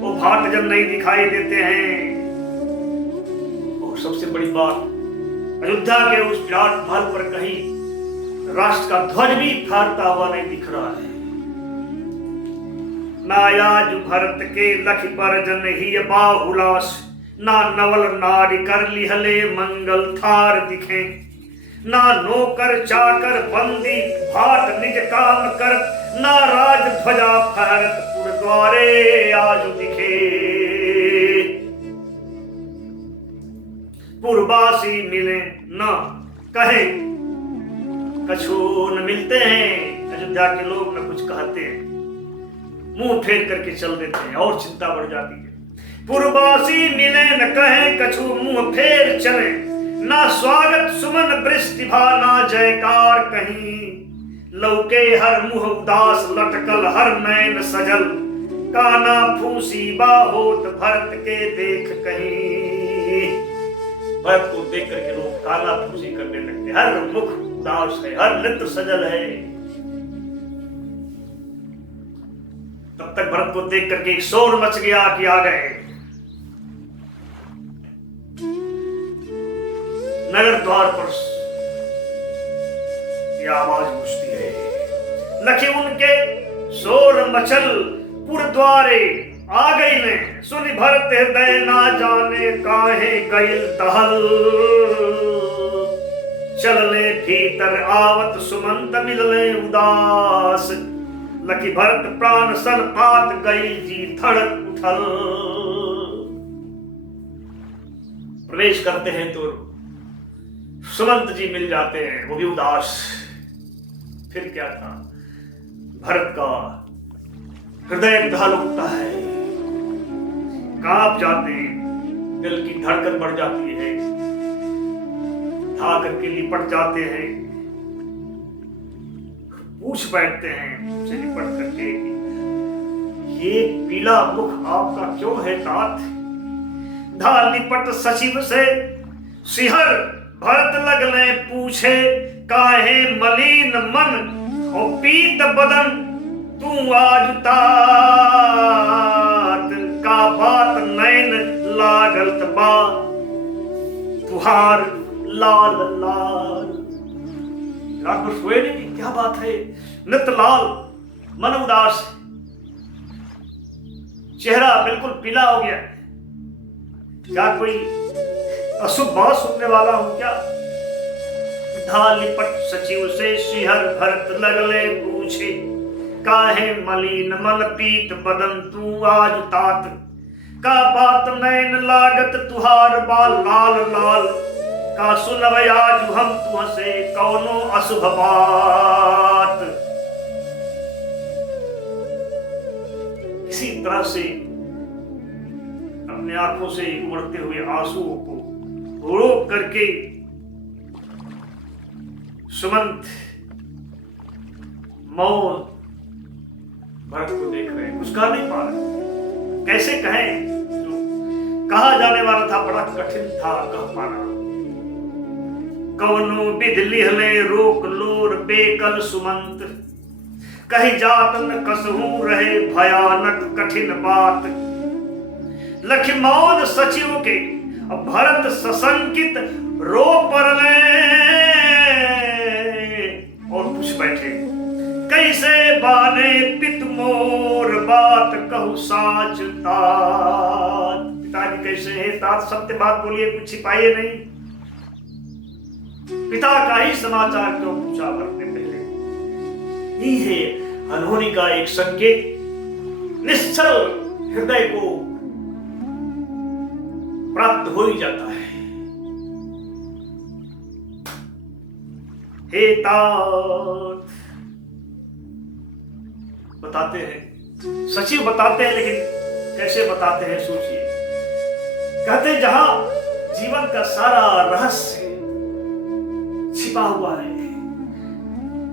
वो भाट जब नहीं दिखाई देते हैं। और सबसे बड़ी बात, अयोध्या के उस विराट महल पर कहीं राष्ट्र का ध्वज भी फहरता हुआ नहीं दिख रहा है। ना आज भरत के लख पर जन ही बाहुलास, ना नवल नारी कर लिहले मंगल थार दिखे, ना नौकर चाकर बंदी भाट निज काम कर, ना राज ध्वजा फहरत पुर द्वारे आज दिखे। पुरवासी मिले न कहे कछु न मिलते हैं। अयोध्या के लोग न कुछ कहते हैं, मुंह फेर करके चल देते हैं और चिंता बढ़ जाती है। पुरवासी मिले न कहे कछु मुंह फेर चले, ना स्वागत सुमन वृष्टिभा ना जयकार कहीं। लौके हर मुह उदास लटकल हर नैन सजल, काना फूसी बाहोत भरत के देख कहीं। भरत को देख करके लोग काना फूसी करने लगते, हर मुख उदास है, हर नेत्र सजल है। तब तक भरत को देख करके एक शोर मच गया कि आ गए। नगर द्वार पर यह आवाज गूंजती है, लखे उनके शोर मचल पुर द्वारे आ गई ने, सुनि भरत हृदय ना जाने काहे गईल टहल। चलले भीतर आवत सुमंत मिलले उदास, लखी भरत प्राण सन पात गई जी धड़क उठल। प्रवेश करते हैं तो सुमंत जी मिल जाते हैं, वो भी उदास। फिर क्या था, भरत का हृदय दहल उठता है, कांप जाते हैं, दिल की धड़कन बढ़ जाती है, धा करके लिपट जाते हैं, पूछ बैठते हैं उसे लिपट करके, ये पीला मुख आपका क्यों है तात। धा लिपट सचिव से सिहर भरत लगले पूछे, काहे मलिन मन और पीत बदन तू आज तात। का बात नैन लागल बा तुहार लाल लाल। रात भर सोए नहीं, क्या बात है, नित लाल, मन उदास, चेहरा बिल्कुल पीला हो गया। क्या कोई अशुभ बात सुनने वाला हूं क्या। धा लिपट सचिव से सिहर भरत लगले पूछे, काहे मलिन मन पीत बदन तू आज तात। का बात नैन लागत तुहार बाल लाल लाल। का सुनब आज हम तुहसे कौनो अशुभ बात। इसी तरह से अपने आंखों से उमड़ते हुए आंसुओं को रोक करके सुमंत मौन भरत को देख रहे हैं, कुछ कह नहीं पा रहे। कैसे कहें, जो कहा जाने वाला था बड़ा कठिन था कह पाना। कौनो विध लिहले रोक लोर बेकल सुमंत, कही जात न कसहू रहे भयानक कठिन बात। लखिमौन सचिव के भरत सशंकित रो परले और पूछ बैठे, कैसे बाने पित मोर बात कहू साच तात। पिताजी कैसे है तात, सत्य बात बोलिए, कुछ छिपाइए नहीं। पिता का ही समाचार क्यों पूछा भरत ने पहले। ये है अनहोनी का एक संकेत, निश्चल हृदय को प्राप्त हो ही जाता है। हे तात बताते हैं, सचिव बताते हैं, लेकिन कैसे बताते हैं सोचिए। कहते हैं जहां जीवन का सारा रहस्य छिपा हुआ है,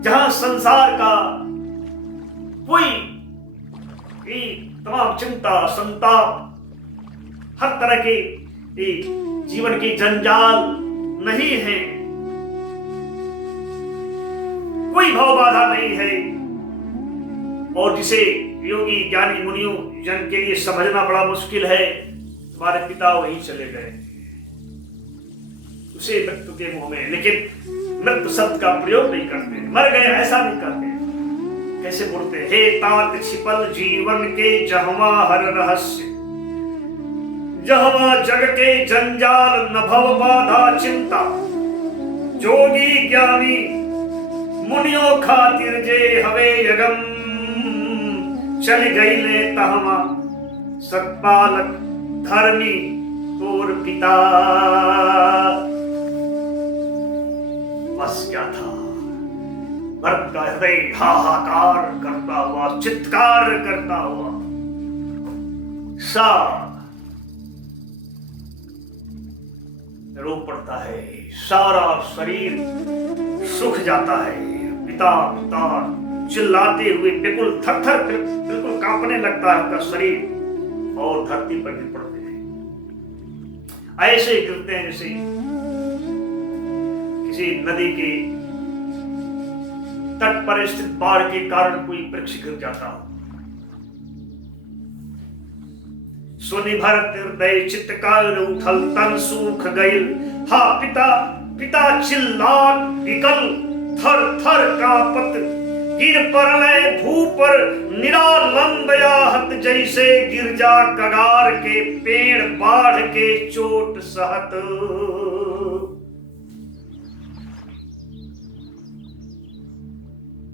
जहां संसार का कोई तमाम चिंता संताप, हर तरह के जीवन की जंजाल नहीं है, कोई भाव बाधा नहीं है, और जिसे योगी ज्ञानी मुनियों जन के लिए समझना बड़ा मुश्किल है, तुम्हारे पिता वहीं चले गए उसे मृत्यु के मुंह में, लेकिन मृत्यु शब्द का प्रयोग नहीं करते, मर गए ऐसा नहीं करते। कैसे बोलते, हे तात छिपल जीवन के जहवा हर रहस्य, जहवा जग के जंजाल न भव बाधा चिंता, जोगी ज्ञानी मुनियों खातिर जे हवे यगम, चल गईले तहमा सतपालक धर्मी तोर पिता। बस क्या था, भरत का हृदय हाहाकार करता हुआ, चित्कार करता हुआ सा रो पड़ता है, सारा शरीर सूख जाता है। पिता पिता चिल्लाते हुए बिल्कुल थर-थर बिल्कुल कांपने लगता है उनका शरीर, और धरती पर गिर पड़ते हैं। ऐसे गिरते हैं जैसे किसी नदी के तट पर स्थित बाढ़ के कारण कोई वृक्ष गिर जाता हो। सुनि भरत हृदय चित्कार उठल तन सूख गईल, हा पिता पिता चिल्लात विकल थर थर कांपत, गिर परले भू पर निरालंब आहत, जैसे गिरजा कगार के पेड़ बाढ़ के चोट सहत।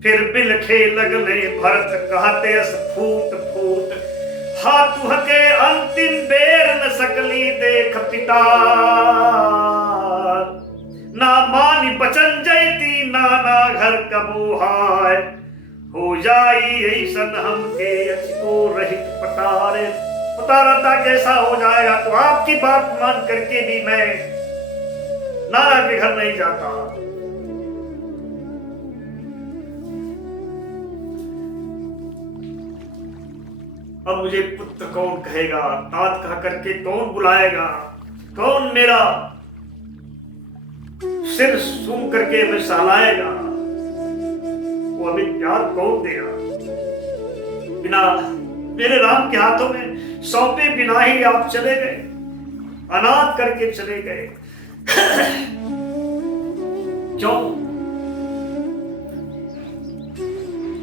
फिर बिलखे लगले भरत कहते अस फूट फूट, हाथुह के अंतिम बेर न सकली देख पिता, ना मानी बचन जयती नाना घर कबू हाय, हो जाई ऐसन हमके अचको रहित पतारे। पता रहता कैसा हो जाएगा, तो आपकी बात मान करके भी मैं नाना के घर नहीं जाता। अब मुझे पुत्र कौन कहेगा, तात कह करके कौन बुलाएगा, कौन मेरा सिर सूंघ करके हमें सहलाएगा, वो अभी प्यार कौन देगा। बिना मेरे राम के हाथों में सौंपे बिना ही आप चले गए, अनाथ करके चले गए। क्यों?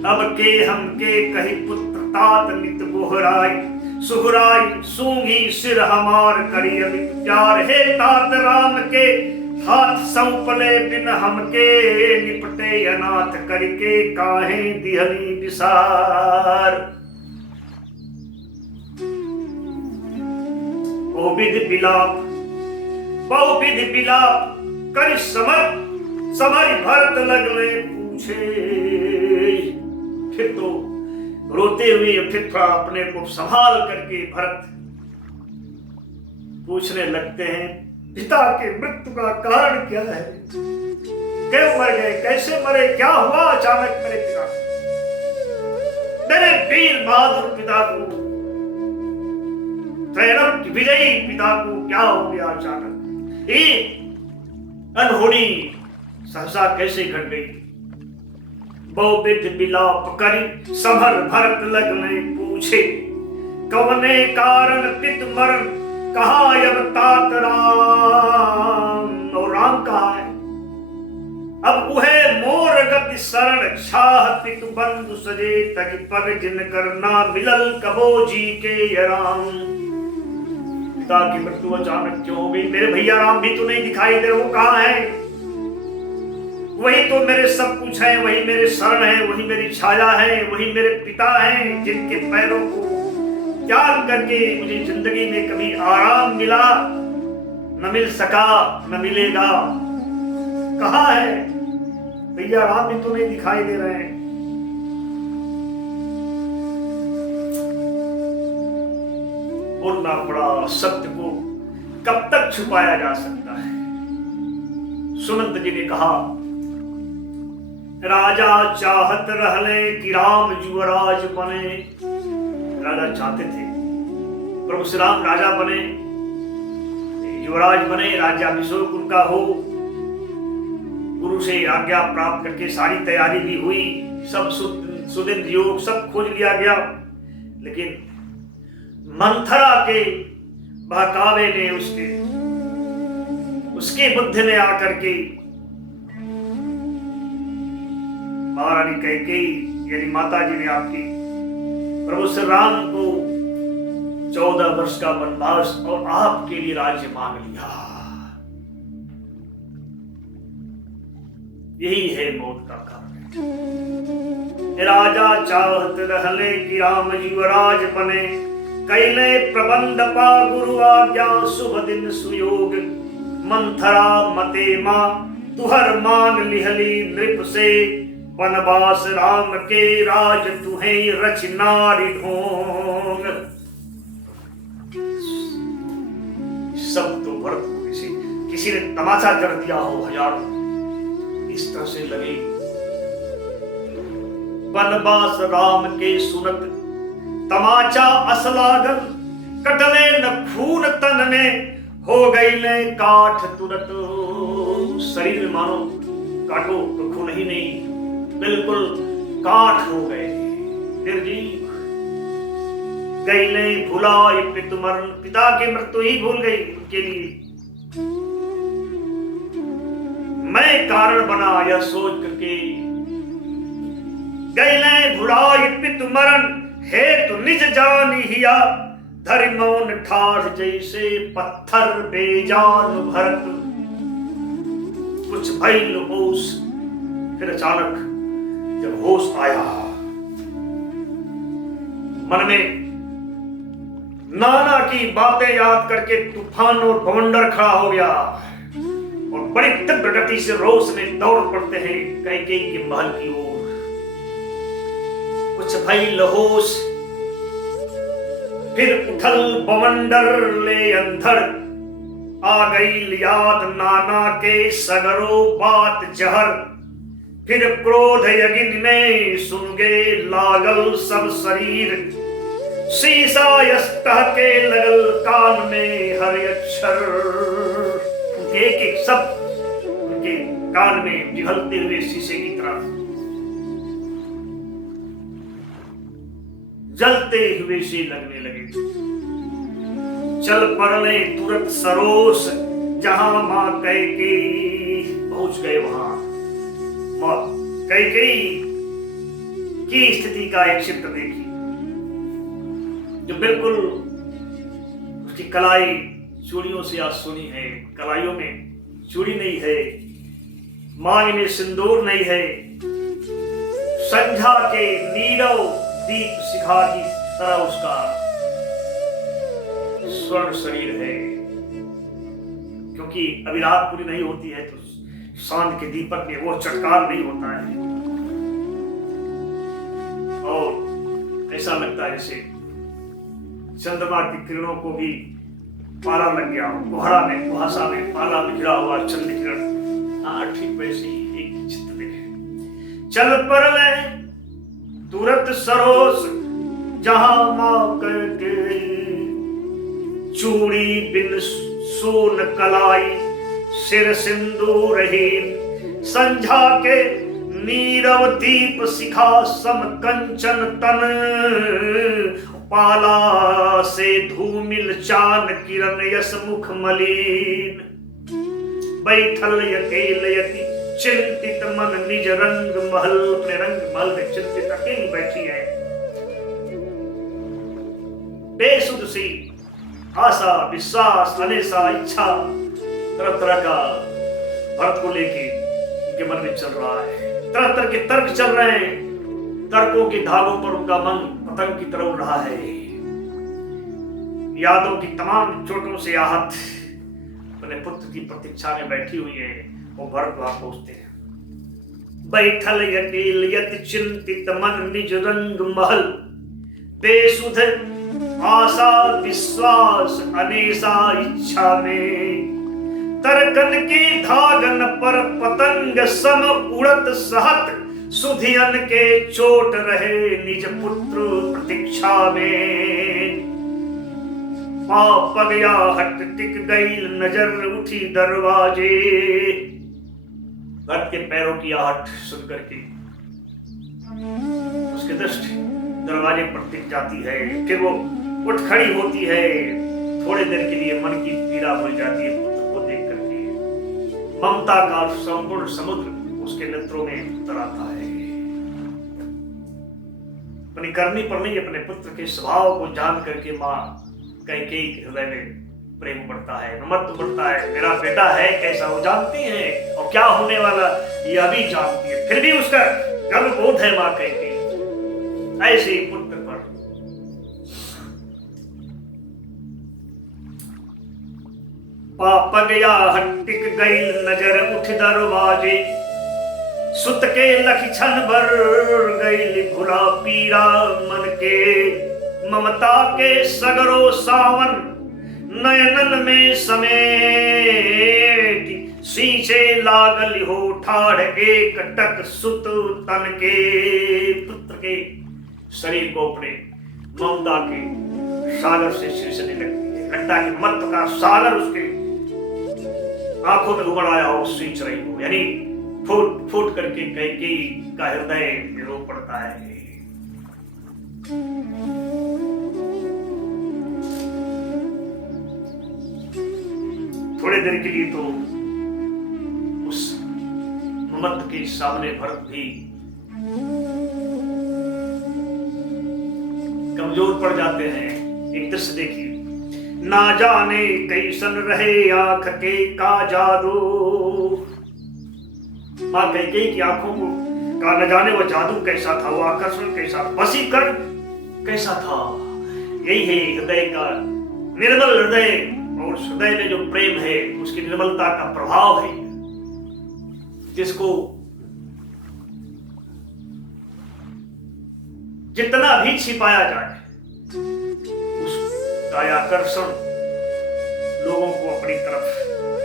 अब के हम के कही पुत्र तात नित बोहराई, सुहराई सूंघी सिर हमार करी अमित प्यार। हे तात राम के हाथ सौंपले बिन हमके, निपटे अनाथ करके काहे दिहली विसार। बहुविध बिलाप बहुविध बिलाप कर समर भरत लगले पूछे। फिर तो रोते हुए फिर थोड़ा अपने को संभाल करके भरत पूछने लगते हैं, पिता के मृत्यु का कारण क्या है, क्यों मर गए, कैसे मरे, क्या हुआ अचानक मेरे पिता, मेरे वीर बहादुर पिता को, त्रैलोक्य विजयी पिता को क्या हो गया अचानक, ये अनहोनी सहसा कैसे घट गई। बहुविध बिलाप करी समर भरत लगने पूछे, कवने कारण पित मरण, कहा अब तात राम। और राम कहा है, अब उहे मोर गति शरण, छाह पितु बंधु सजे, तक पग जिन करना मिलल कबो जी के राम। पिता की मृत्यु अचानक क्यों हुई? मेरे भैया राम भी तो नहीं दिखाई दे, वो कहाँ है? वही तो मेरे सब कुछ है, वही मेरे शरण है, वही मेरी छाया है, वही मेरे पिता हैं, जिनके पैरों को त्याग करके मुझे जिंदगी में कभी आराम मिला, न मिल सका, न मिलेगा। कहाँ है भैया राम भी तो नहीं दिखाई दे रहे हैं। बोलना पड़ा, सत्य को कब तक छुपाया जा सकता है? सुमंत जी ने कहा, राजा चाहत रहले कि राम युवराज बने। राजा चाहते थे प्रभु श्री राम राजा बने, युवराज बने, राज्याभिषेक उनका हो। गुरु से आज्ञा प्राप्त करके सारी तैयारी भी हुई, सब सुदिन योग सब खोज लिया गया, लेकिन मंथरा के बहकावे ने उसके बुद्धि में आकर के महारानी कैकेयी यानी माता जी ने आपकी प्रभु श्री राम को 14 वर्ष का वनवास और आपके लिए राज्य मांग लिया। यही है मौत का कारण। राजा चाहत रहले कि राम युवराज बने, कैले प्रबंध पा गुरु आज्ञा, शुभ दिन सुयोग। मंथरा मते मां तुहर मांग लिहली नृप से, वनवास राम के राज तुम्हें रच नारी ढोंग। सब तो व्रत किसी ने तमाचा कर दिया हो, हजारों इस तरह से लगे। वनवास राम के सुनत तमाचा असलागन, कटले न खून तन में, हो गई ले काठ तुरत। शरीर में मानो काटो तो खून ही नहीं, बिल्कुल काठ हो गए, निर्जीव। गईले भुलाए पितु मरण, पिता की मृत्यु ही भूल गई उनके लिए। मैं कारण बना यह सोच करके, गईले भुलाए पितु मरण, हे तु निज जानी हिया। धरि मौन ठाढ़ जैसे पत्थर बेजान भरत। कुछ भइल होश, फिर अचानक जब होश आया, मन में नाना की बातें याद करके तूफान और बवंडर खड़ा हो गया और बड़ी तीव्र गति से रोष में दौड़ पड़ते हैं कैकेयी के महल की ओर। कुछ भइल होश, फिर उठल बवंडर ले अंधर। आ गई याद नाना के सगरो बात जहर। फिर क्रोध यज्ञ में सुन गे लागल सब शरीर। शीशा यस्तह के लगल कान में हर अक्षर। एक एक शब्द उनके कान में पिघलते हुए शीशे की तरह जलते हुए से लगने लगे। चल पड़ले तुरंत सरोस, जहां मां कैकेयी पहुंच गए। वहां मां कैकेयी की स्थिति का एक चित्र देखी, जो बिल्कुल उसकी कलाई चूड़ियों से आज सुनी है। कलाइयों में चूड़ी नहीं है, मांग में सिंदूर नहीं है। संध्या के नीरव दीप शिखा की तरह उसका स्वर्ण शरीर है, क्योंकि अभी रात पूरी नहीं होती है तो सांझ के दीपक में वो चटकार नहीं होता है और ऐसा लगता है जैसे चंद्रमा की किरणों को भी पाला लग गया, कुहासा में पाला बिखरा हुआ चंद्र किरण। हाँ, ठीक वैसे ही एक चित्र देखे। चल पड़ले तुरंत सरोस, जहां मां कैकेयी। चूड़ी बिन सोन कलाई, सिर सिंदूरहीन। संझा के नीरव दीप शिखा सम कंचन तन। पाला से धूमिल चान किरण यस मुख मलिन, बैठल अकेल यति चिंतित मन निज रंग महल, अपने रंग महल में चिंतित अकेली बैठी है, बेसुध सी आशा विश्वास अनेसा इच्छा तरह तरह का भरत को लेके उनके मन में चल रहा है, तरह तरह के तर्क चल रहे हैं, तर्कों के धागों पर उनका मन पतंग की तरह उड़ रहा है, यादों की तमाम चोटों से आहत अपने पुत्र की प्रतीक्षा में बैठी हुई है। वो भरत वहां पहुंचते हैं, बैठल अकेल यति चिंतित मन निज रंग महल, बेसुध आशा विश्वास अनेसा इच्छा में, तरकन की धागन पर पतंग सम उड़त सहत, सुधियन के चोट रहे निज पुत्र प्रतीक्षा में, पग या हट टिक गई नजर उठी दरवाजे, भरत के पैरों की आहट सुनकर के उसकी दृष्टि दरवाजे पर टिक जाती है, फिर वो उठ खड़ी होती है, थोड़ी देर के लिए मन की पीड़ा भूल जाती है पुत्र को देख करके, ममता का संपूर्ण समुद्र उसके नेत्रों में उतर आता है। अपनी करनी पर नहीं, अपने पुत्र के स्वभाव को जान करके माँ कैकेयी के हृदय में प्रेम बढ़ता है, ममत्व बढ़ता है, मेरा बेटा है कैसा वो जानती है और क्या होने वाला यह भी जानती है, फिर भी उसका गर्वबोध है माँ कैकेयी। ऐसे पुत्र पर पग या हट्टिक गई नजर उठ दरवाजे, सुत के लखी छन भर गई भुला पीरा मन के, ममता के सगरो सावन नयनन में समेट, सींचे लागल हो ठाढ़ एक टक सुत तन के, पुत्र के शरीर को अपने ममता के सागर से सींचने लगती है, लगता है कि मत का सागर उसके आंखों में उमड़ आया हो, सींच रही हो, यानी फूट फूट करके कैकेयी का हृदय रो पड़ता है। थोड़ी देर के लिए तो उस ममत्व के सामने भरत भी कमजोर पड़ जाते हैं। एक दृश्य देखिए, ना जाने कैसन रहे आंख के का जादू, मां कैकेयी की आंखों को का न जाने वो जादू कैसा था, वो आकर्षण कैसा, वशीकरण कैसा था। यही है हृदय का निर्मल हृदय, और उस हृदय में जो प्रेम है उसकी निर्मलता का प्रभाव है, जिसको जितना भी छिपाया जाए उसका आकर्षण लोगों को अपनी तरफ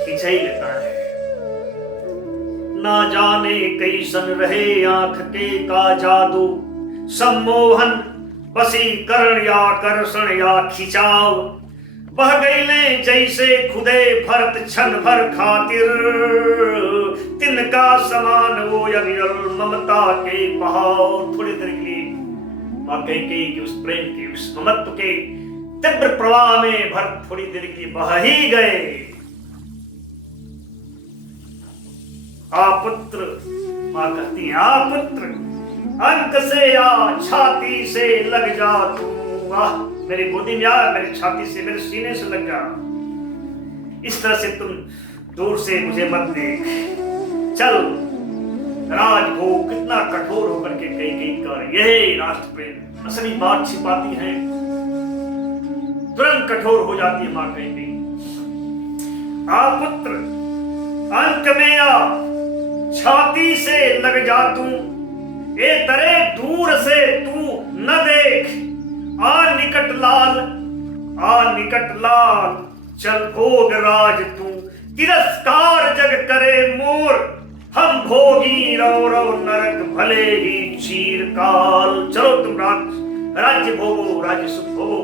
खींचा ही लेता है। ना जाने कैसन रहे आंख के का जादू, सम्मोहन वशीकरण या आकर्षण या खिंचाव, बह गईले जैसे खुदे भरत क्षण भर खातिर, तिनका समान वो अविरल ममता के बहाव। थोड़ी देर के लिए मां कैकेयी की उस प्रेम के उस ममत्व के तीव्र प्रवाह में भरत थोड़ी देर के लिए बह ही गए। आ पुत्र, मां कहती है, आ पुत्र अंक से या छाती से लग जा तू, वाह मेरी गोदी में आ, मेरी छाती से मेरे सीने से लग जा। इस तरह से तुम दूर से मुझे मत देख, चल। राजभोग कितना कठोर होकर के कैकेयी कर, यही राष्ट्र प्रेम असली बात छिपाती है, तुरंत कठोर हो जाती है मां कैकेयी। आ पुत्र अंक में आ, छाती से लग जा तू, ए तरे दूर से तू न देख, आ निकट लाल, आ निकट लाल, चल भोग राज तू, तिरस्कार जग करे मोर, हम भोगी रौ रौ नरक भले ही चीरकाल। चलो तुम राज्य भोगो, राज्य सुख भोगो,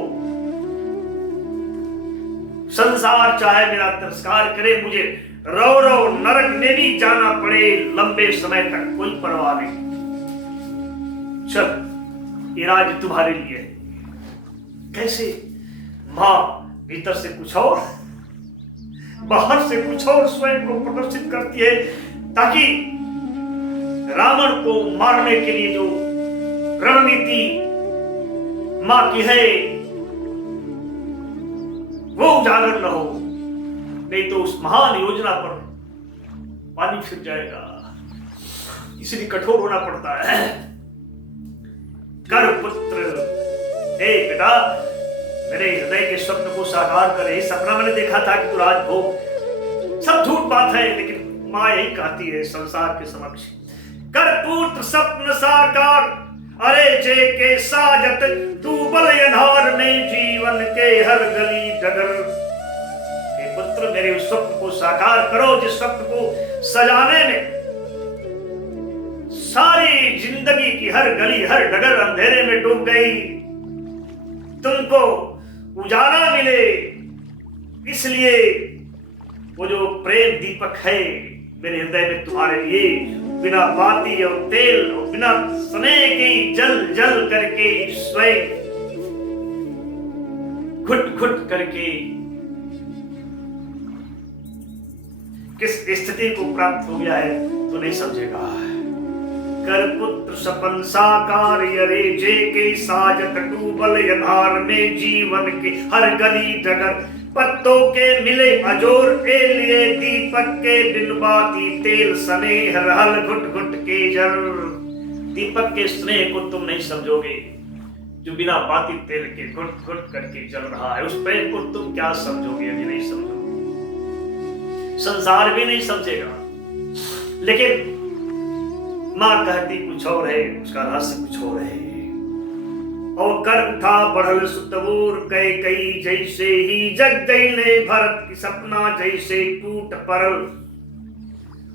संसार चाहे मेरा तिरस्कार करे, मुझे रौ रौ नरक में भी जाना पड़े लंबे समय तक, कोई परवाह नहीं। चल ये राज्य तुम्हारे लिए है। कैसे मां भीतर से कुछ और, बाहर से कुछ और स्वयं को प्रदर्शित करती है, ताकि रावण को मारने के लिए जो रणनीति मां की है वो उजागर न हो, नहीं तो उस महान योजना पर पानी फिर जाएगा। इसलिए कठोर होना पड़ता है। कर पुत्र, हे बेटा, मेरे हृदय के स्वप्न को साकार करे। सपना मैंने देखा था कि तू राजभोग, सब झूठ बात है, लेकिन मां यही कहती है संसार के समक्ष, कर पुत्र सपन साकार, अरे जे के साजत तू बल अनार में जीवन के हर गली डगर। हे पुत्र, मेरे उस स्वप्न को साकार करो जिस स्वप्न को सजाने में सारी जिंदगी की हर गली हर डगर अंधेरे में डूब गई, तुमको उजाला मिले। इसलिए वो जो प्रेम दीपक है मेरे हृदय में तुम्हारे लिए, बिना बाती और तेल और बिना स्नेह के जल जल करके स्वयं घुट घुट करके किस स्थिति को प्राप्त हो गया है तो नहीं समझेगा। कर पुत्र सपन साकार, अरे जे के साजत डूबल अंधार में जीवन के हर गली डगर। पत्तों के मिले अजोर ए लिए दीपक के, बिन बाती तेल स्नेह रहल घुट घुट के जर। दीपक के स्नेह को तुम नहीं समझोगे जो बिना बाती तेल के घुट घुट करके जल रहा है। उस प्रेम को तुम क्या समझोगे यदि नहीं समझोगे? संसार भी नहीं समझेगा। लेकिन मां कहती कुछ और है, उसका रहस्य कुछ और है। और कर उठा बढ़ल सुतवूर कई कई, जैसे ही जग गई ने भरत की सपना जैसे टूट परल।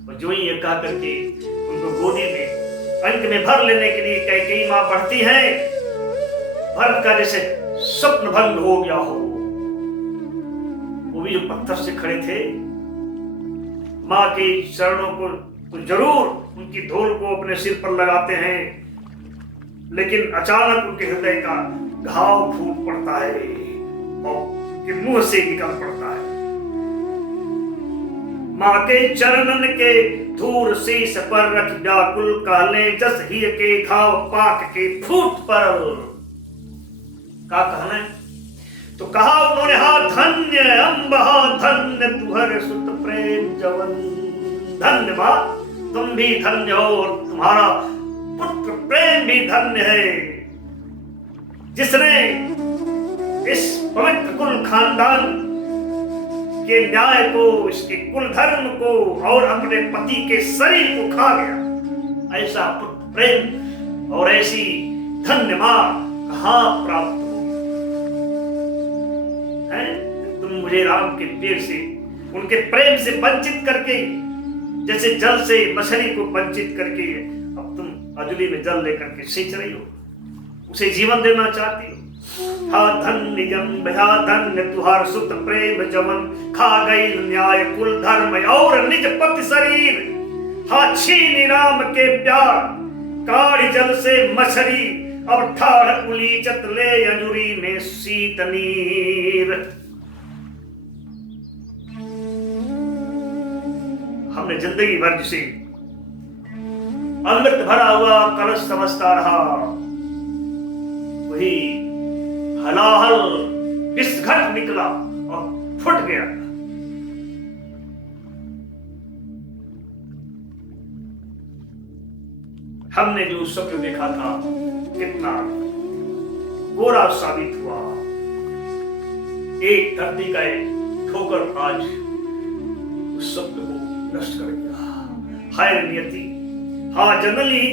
और जो ही ये कहा करके उनको गोदी में अंक में भर लेने के लिए कई मां बढ़ती है, भरत का जैसे स्वप्न भंग हो गया हो। वो भी जो पत्थर से खड़े थे, मां के चरणों को तो जरूर उनकी धूल को अपने सिर पर लगाते हैं, लेकिन अचानक उनके हृदय का घाव फूट पड़ता है और उनके मुंह से निकल पड़ता है। मां के चरणन के धूर शीश पर रख व्याकुल कहले, जस ही के घाव पाक के फूट परल। का कहना है? तो कहा उन्होंने, हा धन्य अम्ब, हा धन्य तुहर सुत प्रेम जवन। धन्यवाद, तुम भी धन्य हो और तुम्हारा पुत्र प्रेम भी धन्य है, जिसने इस पवित्र कुल खानदान के न्याय को, इसके कुल धर्म को और अपने पति के शरीर को खा गया। ऐसा पुत्र प्रेम और ऐसी धन्य मां कहां प्राप्त हो है? तुम मुझे राम के पेड़ से, उनके प्रेम से वंचित करके, जैसे जल से मछली को वंचित करके अब तुम अजली में जल लेकर के सींच रही हो, उसे जीवन देना चाहती हो। हा धन्य जम्ब, हा धन्य तुहार सुत प्रेम जवन, खा गई न्याय कुल धर्म और निज पति शरीर। हा छीनी राम के प्यार, काढ़ जल से मछली, अब ठाड़ उलीचत ले अंजुरी में शीत नीर। हमने जिंदगी भर जिसे अमृत भरा हुआ कलश समझता रहा, वही हलाहल विस्घट निकला और फुट गया। हमने जो स्वप्न देखा था कितना गोरा साबित हुआ। एक धरती का एक ठोकर आज उस स्वप्न को नष्ट कर दिया। हाय नियति, हा जनली,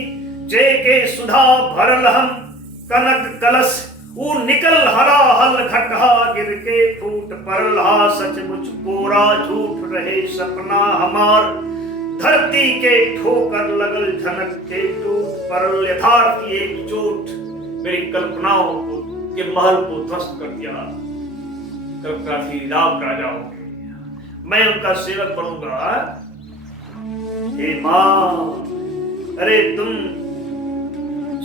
जे के सुधा भरल हम कनक कलश, ऊ निकल हरा हल घटहा गिर के फूट परल। हा सचमुच कोरा झूठ रहे सपना हमार, धरती के ठोकर लगल झनक के टूट परल। यथार्थ एक चोट मेरी कल्पनाओं को के महल को ध्वस्त कर दिया। कल्पना थी राम राजा हो गए, मैं उनका सेवक बनूंगा। हे मां, अरे तुम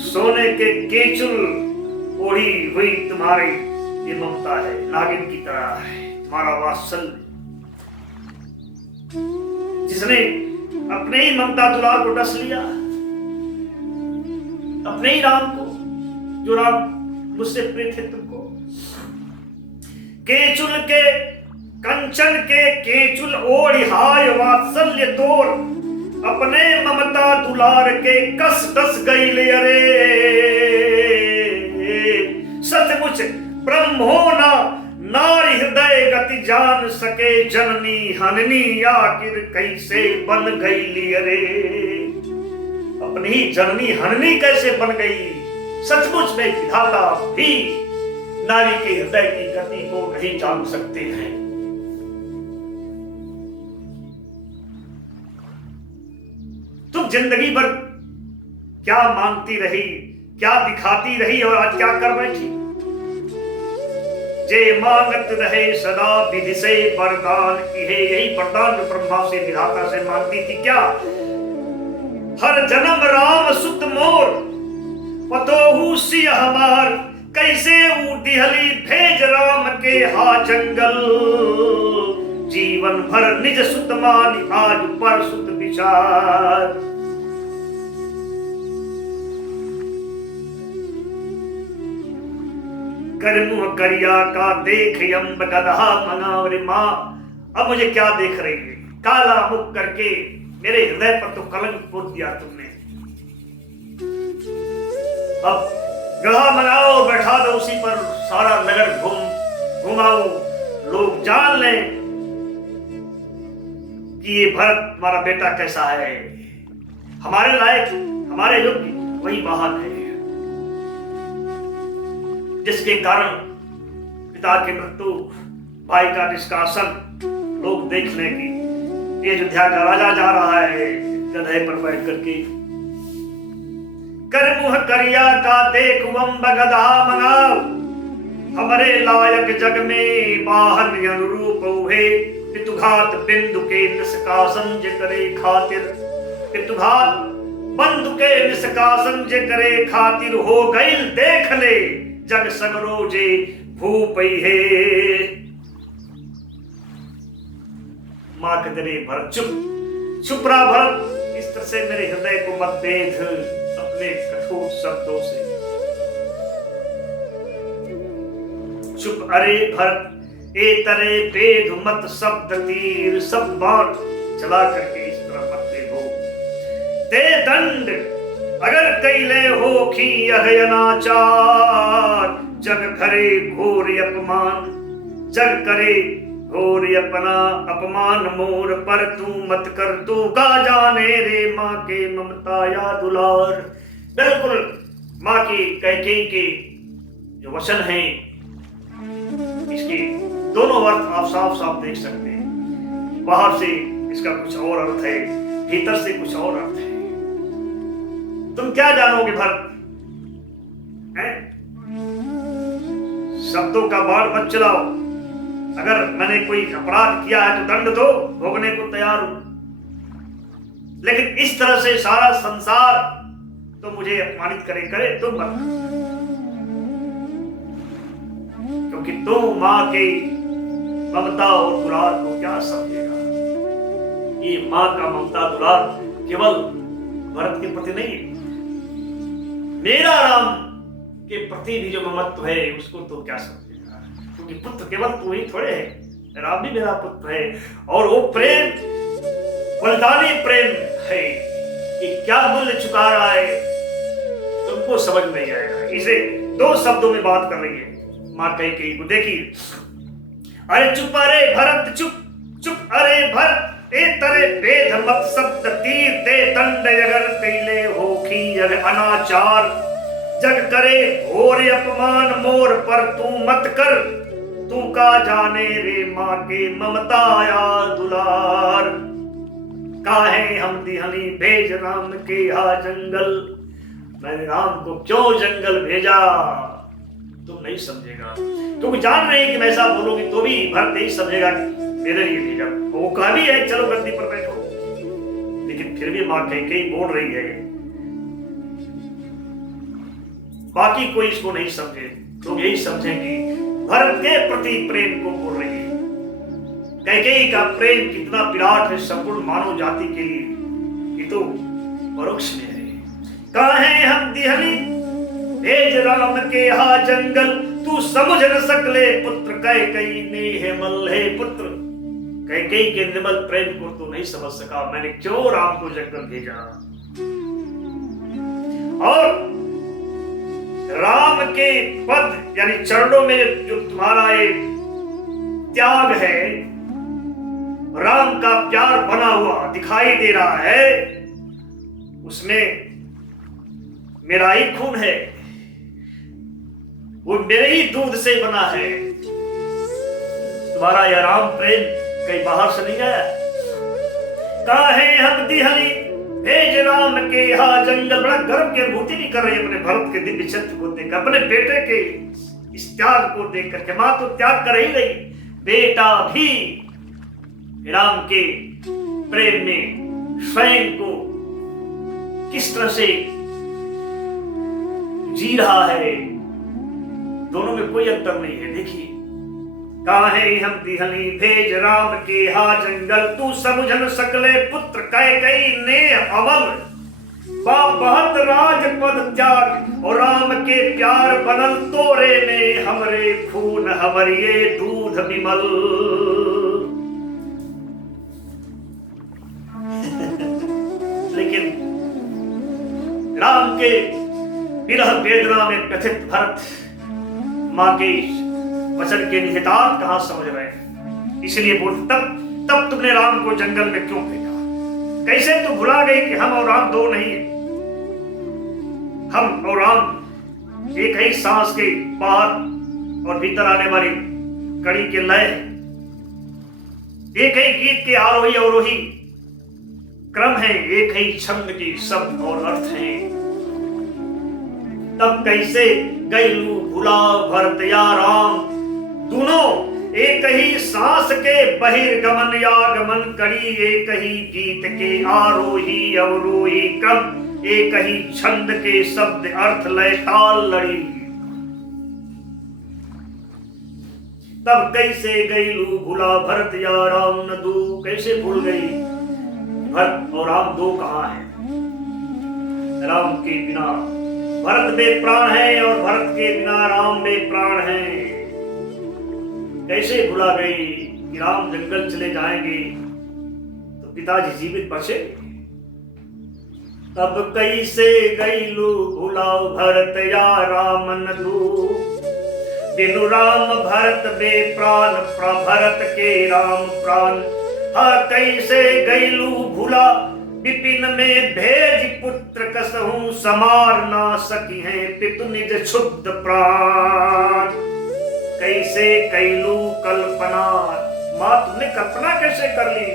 सोने के केचुल ओढ़ी हुई तुम्हारी ये ममता है, नागिन की तरह है तुम्हारा वात्सल्य, जिसने अपने ही ममता दुलार को डस लिया, अपने ही राम को, जो राम मुझसे प्रिय थे तुमको। केचुल के कंचन के केचुल ओढ़िहाय वात्सल्य तोर, अपने ममता दुलार के कस डस गई ले। अरे सचमुच ब्रह्म होना नारी हृदय गति जान सके, जननी हननी आखिर कैसे बन गई ली। अरे अपनी ही जननी हननी कैसे बन गई, सचमुच में विधाता भी नारी के हृदय की गति को नहीं जान सकते हैं। तुम जिंदगी भर क्या मांगती रही, क्या दिखाती रही, और आज क्या कर बैठी। जे मांगत रहे सदा विधि से वरदान की है, यही वरदान जो ब्रह्मा से विधाता से मांगती थी। क्या हर जन्म राम सुत मोर पतोहू सी हमार, कैसे उदिहली भेज राम के हा जंगल, जीवन भर निज सुत मान आज पर सुत विचार। करमुह करिया का देख अम्ब गदहा मनावरे माँ, अब मुझे क्या देख रही है, काला मुख करके मेरे हृदय पर तो कलंक पोत दिया तुमने। अब गधा मनाओ, बैठा दो उसी पर, सारा नगर घुमाओ, लोग जान लें कि ये भरत हमारा बेटा कैसा है, हमारे लायक, हमारे योग्य वही महान है, जिसके कारण पिता की मृत्यु, भाई का निष्कासन लोग देख लें कि ये अयोध्या का राजा जा रहा है गधे पर बैठ करके। कर मुह करिया का देख अम्ब गधा मंगाओ, हमारे लायक जग में वाहन अनुरूप हुए, पितुघात बिंदु के निष्कासन जे करे खातिर, पितुघात बंधु के निष्कासन जे करे खातिर, हो गई देख ले जग सगरो जे भूपई है। मां कहते भरत चुप रहा भरत, इस तरह से मेरे हृदय को मत बेध अपने कठोर शब्दों से। चुप अरे भरत ए तरे बेध मत शब्द तीर, शब्द बाण चला करके इस तरह मत देखो। दे दंड अगर कैले हो की यह अनाचार, जग करे घोर अपमान, जग करे घोर अपना अपमान मोर पर, तू मत कर तू का जाने रे माँ के ममता या दुलार। बिल्कुल माँ की कैकेयी के जो वचन हैं, इसके दोनों अर्थ आप साफ साफ देख सकते हैं। बाहर से इसका कुछ और अर्थ है, भीतर से कुछ और अर्थ है। तुम क्या जानोगे भरत, शब्दों का बाण मत चलाओ। अगर मैंने कोई अपराध किया है तो दंड दो, भोगने को तैयार हूं, लेकिन इस तरह से सारा संसार तो मुझे अपमानित करे तुम मत, क्योंकि तुम मां के ममता और दुलार को क्या समझेगा। ये मां का ममता दुलार केवल भरत के प्रति नहीं है, मेरा राम के प्रति भी जो ममत्व है उसको तो क्या समझेगा, क्योंकि पुत्र केवल तू ही थोड़े है, राम भी मेरा पुत्र है। और वो प्रेम बलिदानी प्रेम है कि क्या मूल्य चुका रहा है तुमको समझ नहीं आएगा। इसे दो शब्दों में बात कर रही है मां कैकेयी को। देखिए, अरे चुप अरे भरत चुप अरे भरत ए तरे भेद मत शब्द तीर, दे दंड अगर कैले होखी यह अनाचार, जग करे घोर अपमान मोर पर, तू मत कर तू का जाने रे माँ के ममता या दुलार। काहे हम दिहनी भेज राम के हा जंगल, मैंने राम को क्यों जंगल भेजा तुम नहीं समझेगा, क्योंकि जान रहे कि मैं ऐसा बोलूंगी तो भी भरत नहीं समझेगा मेरे लिए भेजा। वो कहा भी है चलो गद्दी पर बैठो, लेकिन फिर भी माँ कैकेयी बोल रही है, बाकी कोई इसको नहीं समझे। लोग यही समझेंगे भरत के प्रति प्रेम को बोल रही है। कैकेयी का प्रेम कितना विराट है संपूर्ण मानव जाति के लिए, ये तो परोक्ष में है। काहे हम दिहली भेज राम के हा जंगल, तू समझ न सकले पुत्र कैकेयी ने है मल्हे पुत्र। कैकेयी के निर्मल प्रेम को तू नहीं समझ सका, मैंने क्यों राम को जंगल भेजा। और राम के पद यानी चरणों में जो तुम्हारा एक त्याग है, राम का प्यार बना हुआ दिखाई दे रहा है, उसमें मेरा ही खून है, वो मेरे ही दूध से बना है। तुम्हारा यह राम प्रेम कहीं बाहर से नहीं आया। काहे हम दिहली भेज राम के हा जंगल। बड़ा गर्व की अनुभूति भी कर रही है अपने भरत के दिव्य छत्र को देखकर, अपने बेटे के इस त्याग को देख करके। मां तो त्याग कर ही रही, बेटा भी राम के प्रेम में स्वयं को किस तरह से जी रहा है, दोनों में कोई अंतर नहीं है। देखिए, काहे हम दिहली भेज राम के हा जंगल, तू समझ न सकले पुत्र कैकेयी ने अवल। बहुत राजपद त्याग और राम के प्यार बनल, तोरे में हमरे खून हवरिये दूध विमल। लेकिन राम के विरह वेदना में व्यथित भरत मां के वचन के निहितार्थ कहां समझ रहे हैं, इसलिए बोल तब तुमने राम को जंगल में क्यों भेजा। कैसे तू भुला गई कि हम और राम दो नहीं है, हम और राम एक ही सांस के बाहर और भीतर आने वाली कड़ी के लय, एक ही गीत के आरोही अवरोही क्रम है, एक ही छंद की शब्द और अर्थ है। तब कैसे गैलू भुला भरत या राम, दोनों एक ही सांस के बहिर्गमन या गमन कड़ी, एक ही गीत के आरोही अवरोही क्रम, एक ही छंद के शब्द अर्थ लय ताल लड़ी। तब कैसे गैलू भुला भरत या राम न दू, कैसे भूल गई भरत और राम दो कहां है। राम के बिना भरत में प्राण है और भरत के बिना राम में प्राण है। कैसे भुला गई कि राम जंगल चले जाएंगे तो पिताजी जीवित बचे। तब कैसे गईलू भुलाओ भरत या राम न दू, बिनु राम भरत में प्राण भरत के राम प्राण। हा कैसे गईलू भुला विपिन में भेज पुत्र कसहूं, समार ना सकी है पितु निज क्षुब्ध प्राण। कैसे कैलू कल्पना, मां तुमने कल्पना कैसे कर ली।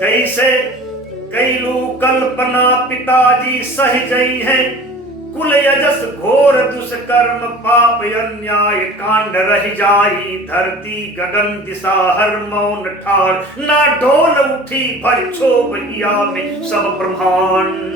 कैसे कैलू कल्पना पिताजी सहजई है, कुल यजस घोर दुष्कर्म पाप अन्याय कांड रह जाई। धरती गगन दिशा हर मौन ठार, ना डोल उठी भर क्षोभ हिया में सब ब्रह्मांड।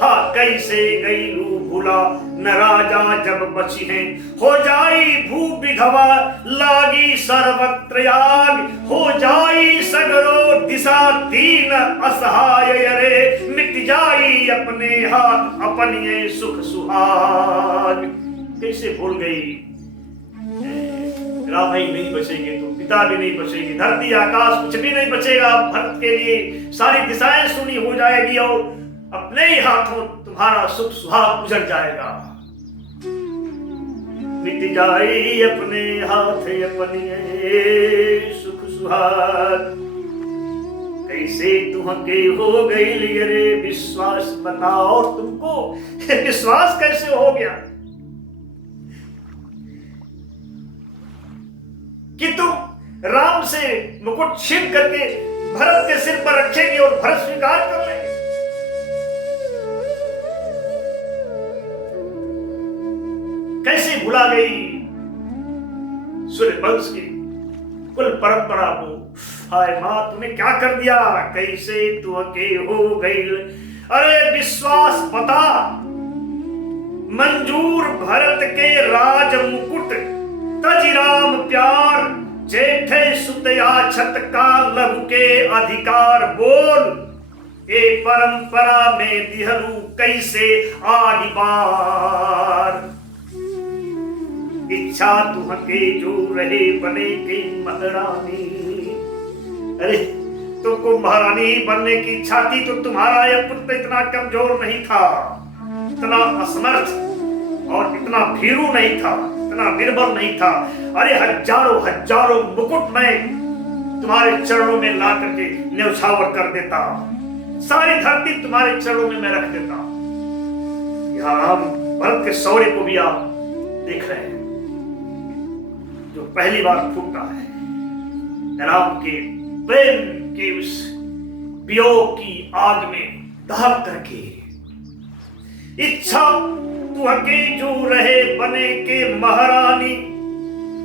हा कैसे गईलू भूला न राजा जब बची है, हो जाई भू विधवा लागी सर्वत्र आग। हो जाई सगरो दिशा दीन असहाय रे, मिट जाई अपने हाथ अपने सुख सुहाग। कैसे भूल गई, राम ही नहीं बचेंगे तो पिता भी नहीं बचेंगे, धरती आकाश कुछ भी नहीं बचेगा भरत के लिए। सारी दिशाएं सुनी हो जाएगी और अपने ही हाथों तुम्हारा सुख सुहाग गुजर जाएगा। मिट जाए अपने हाथ अपने सुख सुहाग। कैसे तुमके हो गई रे विश्वास, बताओ और तुमको विश्वास कैसे हो गया कि तुम राम से मुकुट छीन करके भरत के सिर पर रखेंगे और भरत स्वीकार कर लेंगे। कैसे भुला गई सूर्य वंश की कुल परंपरा को। हाय मां तूने क्या कर दिया, कैसे तू अके हो गई। अरे विश्वास बता, मंजूर भरत के राज मुकुट, तज राम प्यार जेठे सुतया छत का लघु के अधिकार। बोल ए परंपरा में दिहरू कैसे आदि बार, इच्छा तुहके जो रहे बने के महारानी। अरे तुमको महारानी बनने की इच्छा थी तो तुम्हारा यह पुत्र इतना कमजोर नहीं था, इतना असमर्थ और इतना भीरू नहीं था, इतना निर्बल नहीं था। अरे हजारों हजारों मुकुट मैं तुम्हारे चरणों में ला करके न्यौछावर कर देता, सारी धरती तुम्हारे चरणों में मैं रख देता। यहाँ राम भरत के शौर्य को भी आप देख रहे हैं, जो पहली बार फूटा है राम के प्रेम के उस वियोग की आग में दहक करके। इच्छा तुहके जो रहे बने के महारानी,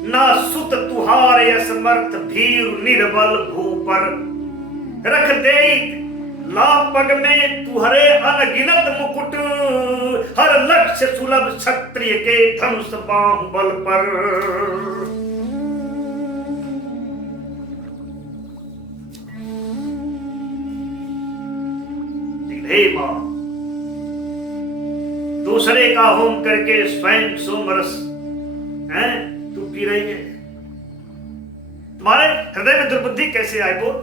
ना सुत तुहारे असमर्थ भीर निर्बल भूपर। रख दे लापग में तुहरे अनगिनत मुकुट, हर लक्ष्य सुलभ क्षत्रिय के धनुष बाहुबल पर। हे मां, दूसरे का होम करके स्वयं सोमरस हैं तू पी रही है। तुम्हारे हृदय में दुर्बुद्धि कैसे आई? बोल।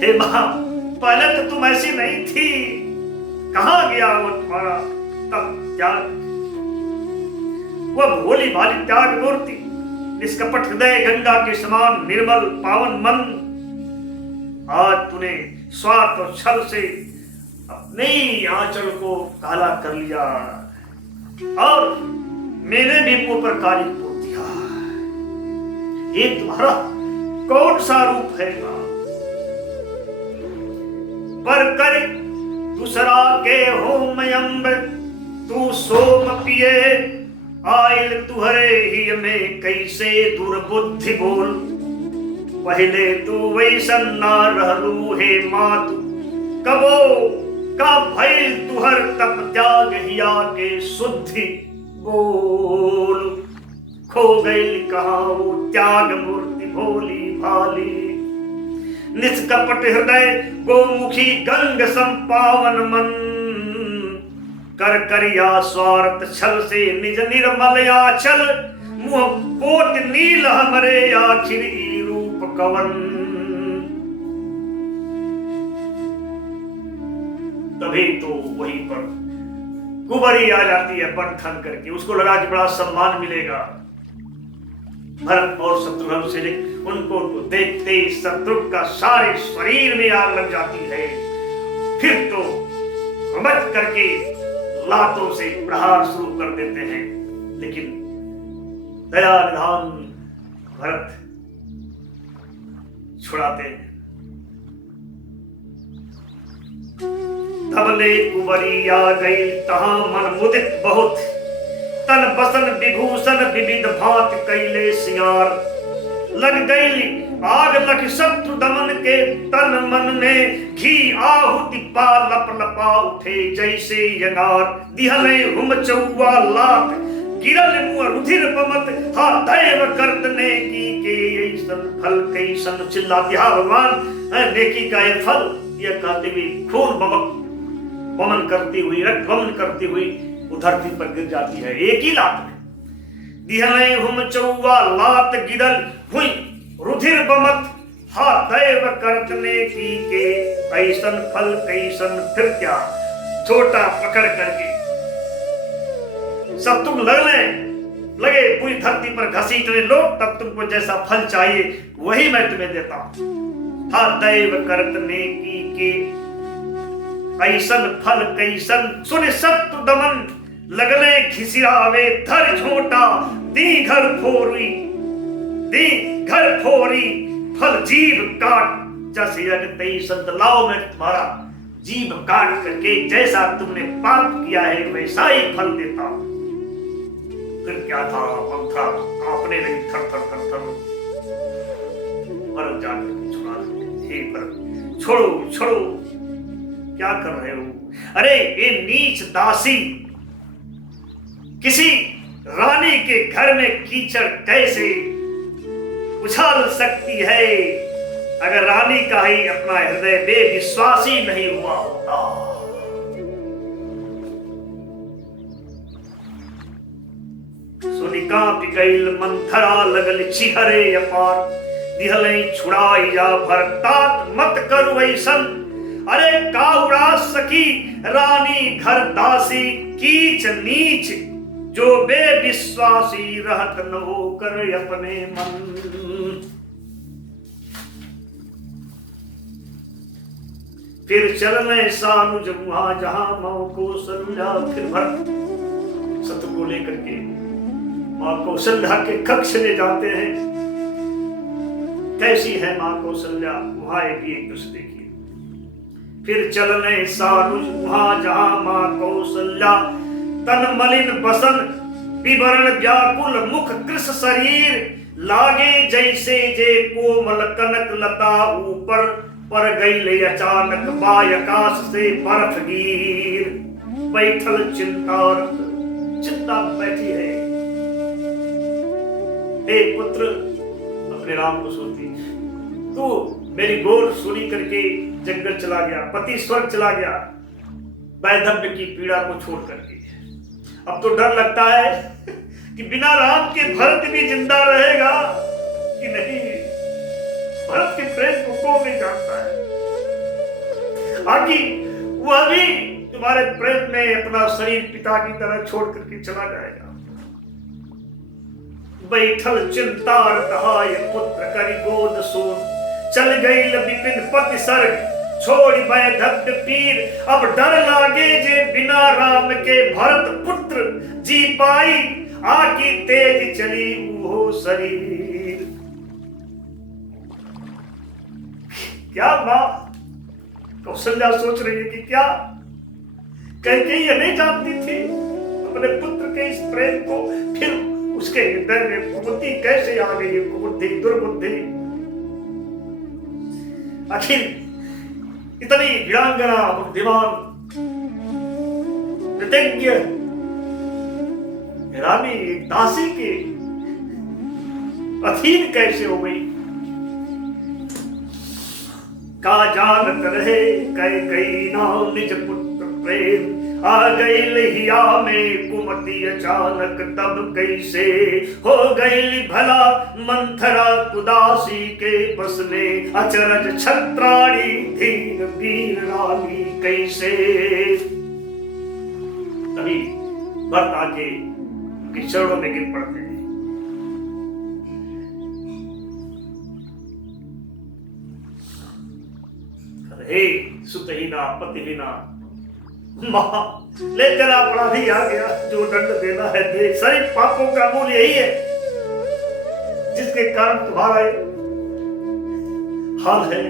हे मां, पहले तो तुम ऐसी नहीं थी, कहां गया वो तुम्हारा तब त्याग, वह भोली भाली त्याग मूर्ति, निष्कपट हृदय गंगा के समान निर्मल पावन मन। आज तूने स्वार्थ और छल से अपने ही आंचल को काला कर लिया और मैंने भी मुंह पर काली पोत दिया। ये तुम्हारा कौन सा रूप है मां? पर कर दूसरा के होम अम्ब, तू सोम पिए आयल तुहरे ही में कैसे दुर्बुद्धि बोल। पहले तू वैसन ना रहलू हे मातु, कबो का भइल तुहर तप त्याग हिया के शुद्धि बोल। खो गई कहाँ वो त्याग मूर्ति भोली भाली, निष्कपट हृदय गोमुखी गंग संपावन मन। कर करिया स्वार्थ छल से निज निर्मल आचल, मुह पोत नील हमरे आखिर रूप कवन। तभी तो वहीं पर कुंवरी आ जाती है बंधन करके, उसको लगा कि बड़ा सम्मान मिलेगा। भरत और शत्रुघ्न से उनको तो देखते ही शत्रुघ्न का सारे शरीर में आग लग जाती है। फिर तो हिम्मत करके लातों से प्रहार शुरू कर देते हैं, लेकिन दया निधान भरत छुड़ाते हैं। धवले कुंवरी आ गई तहां मन मुदित बहुत, तन बसन विभूषण विविध भांत कैले सिंगार। लग गई आग लख शत्रु दमन के तन मन में, घी आहुति पा लप लपा उठे जैसे यंगार। दिहले हुम चौवा लात गिरल मुँह रुधिर पमत, हा दैव कर्तने की के ऐसन फल कैसन। चिल्ला दिया भगवान नेकी का ये फल, यह कहते हुए खून बमक वमन करती हुई रक्त वमन करती हुई वो धरती पर गिर जाती है एक ही लात में। दिहले हुम चौवा लात गिरल हुई रुधिर बमत, हा दैव करतने की के ऐसन फल कैसन। फिर क्या, छोटा पकड़ करके सब तुम लगे पूरी धरती पर घसीटने लो, तब तुमको जैसा फल चाहिए वही मैं तुम्हें देता हूं। हा दैव करतने की के ऐसन फल कैसन। सुन शत्रु दमन लगले घिसिरावे, धर झोटा दी घर फोरी फल जीव काट। जैसे अगतई संत लाओ मैं तुम्हारा जीव काट करके जैसा तुमने पाप किया है वैसा ही फल देता हूं। फिर क्या था, मंथा आपने लगी थर थर थर थर। भरत जाकर छुड़ा, हे भरत छोड़ो छोड़ो, क्या कर रहे हो? अरे ये नीच दासी किसी रानी के घर में कीचड़ कैसे उछाल सकती है? अगर रानी का ही अपना हृदय बेविश्वासी नहीं हुआ होता। सोनिका पिगैल मंथरा लगल चिहरे अपार, दिहले छुड़ाई जा भरतात मत करू ऐसन। अरे का उड़ा सकी रानी घर दासी, कीच नीच जो बेविश्वासी रहत न होकर अपने मन। फिर चलने सानुज वहां जहां मां कौशल्या। फिर भरत शत्रु को लेकर के मां कौशल्या के कक्ष में जाते हैं। कैसी है मां कौशल्या, वहां एक दूसरे देखिए। फिर चलने सानुज वहां जहां मां कौशल्या, तन मलिन बसन विवरण व्याकुल मुख कृष शरीर, लागे जैसे जे कोमल कनक लता ऊपर पर गई अचानक बायकाश से बर्फ गिर। बैठल चिंता बैठी है। हे पुत्र, अपने राम को सोचती, तू मेरी गोद सुनी करके जंगल चला गया, पति स्वर्ग चला गया वैधव्य की पीड़ा को छोड़ करके। अब तो डर लगता है कि बिना राम के भरत भी जिंदा रहेगा कि नहीं। भरत के प्रेम को कौन नहीं जानता है? आखिर वह भी तुम्हारे प्रेम में अपना शरीर पिता की तरह छोड़ करके चला जाएगा। बैठल चिंता रहाय पुत्र करी गोद सोन, चल गई विपिन पति सर्ग छोड़ वैधव्य पीर। अब डर लागे जे बिना राम के भरत पुत्र जी पाई, आकी तेज चली वो शरीर। क्या मां कौशल्या सोच रही है कि क्या कैकेयी ये नहीं जानती थी अपने पुत्र के इस प्रेम को? फिर उसके हृदय में कुबुद्धि कैसे आ गई? कुबुद्धि, दुर्बुद्धि। आखिर इतनी वीरांगना, बुद्धिमान, कृतज्ञ रानी दासी के अधीन कैसे हो गई? का जानत रहे कैकेयी नाम निज पुत्र प्रेम, आ गई लिया में कुमति अचानक तब कैसे हो गई भला मंथरा उदासी के बस में, अचरज छत्राणी धीर वीर रानी कैसे। तभी भरत आके उनके चरणों में गिर पड़ते हैं। हे सुतहीना पतिहीना मां, ले तेरा अपराधी आ गया, जो दंड देना है दे। सारे पापों का मूल यही है जिसके कारण तुम्हारा हाल है।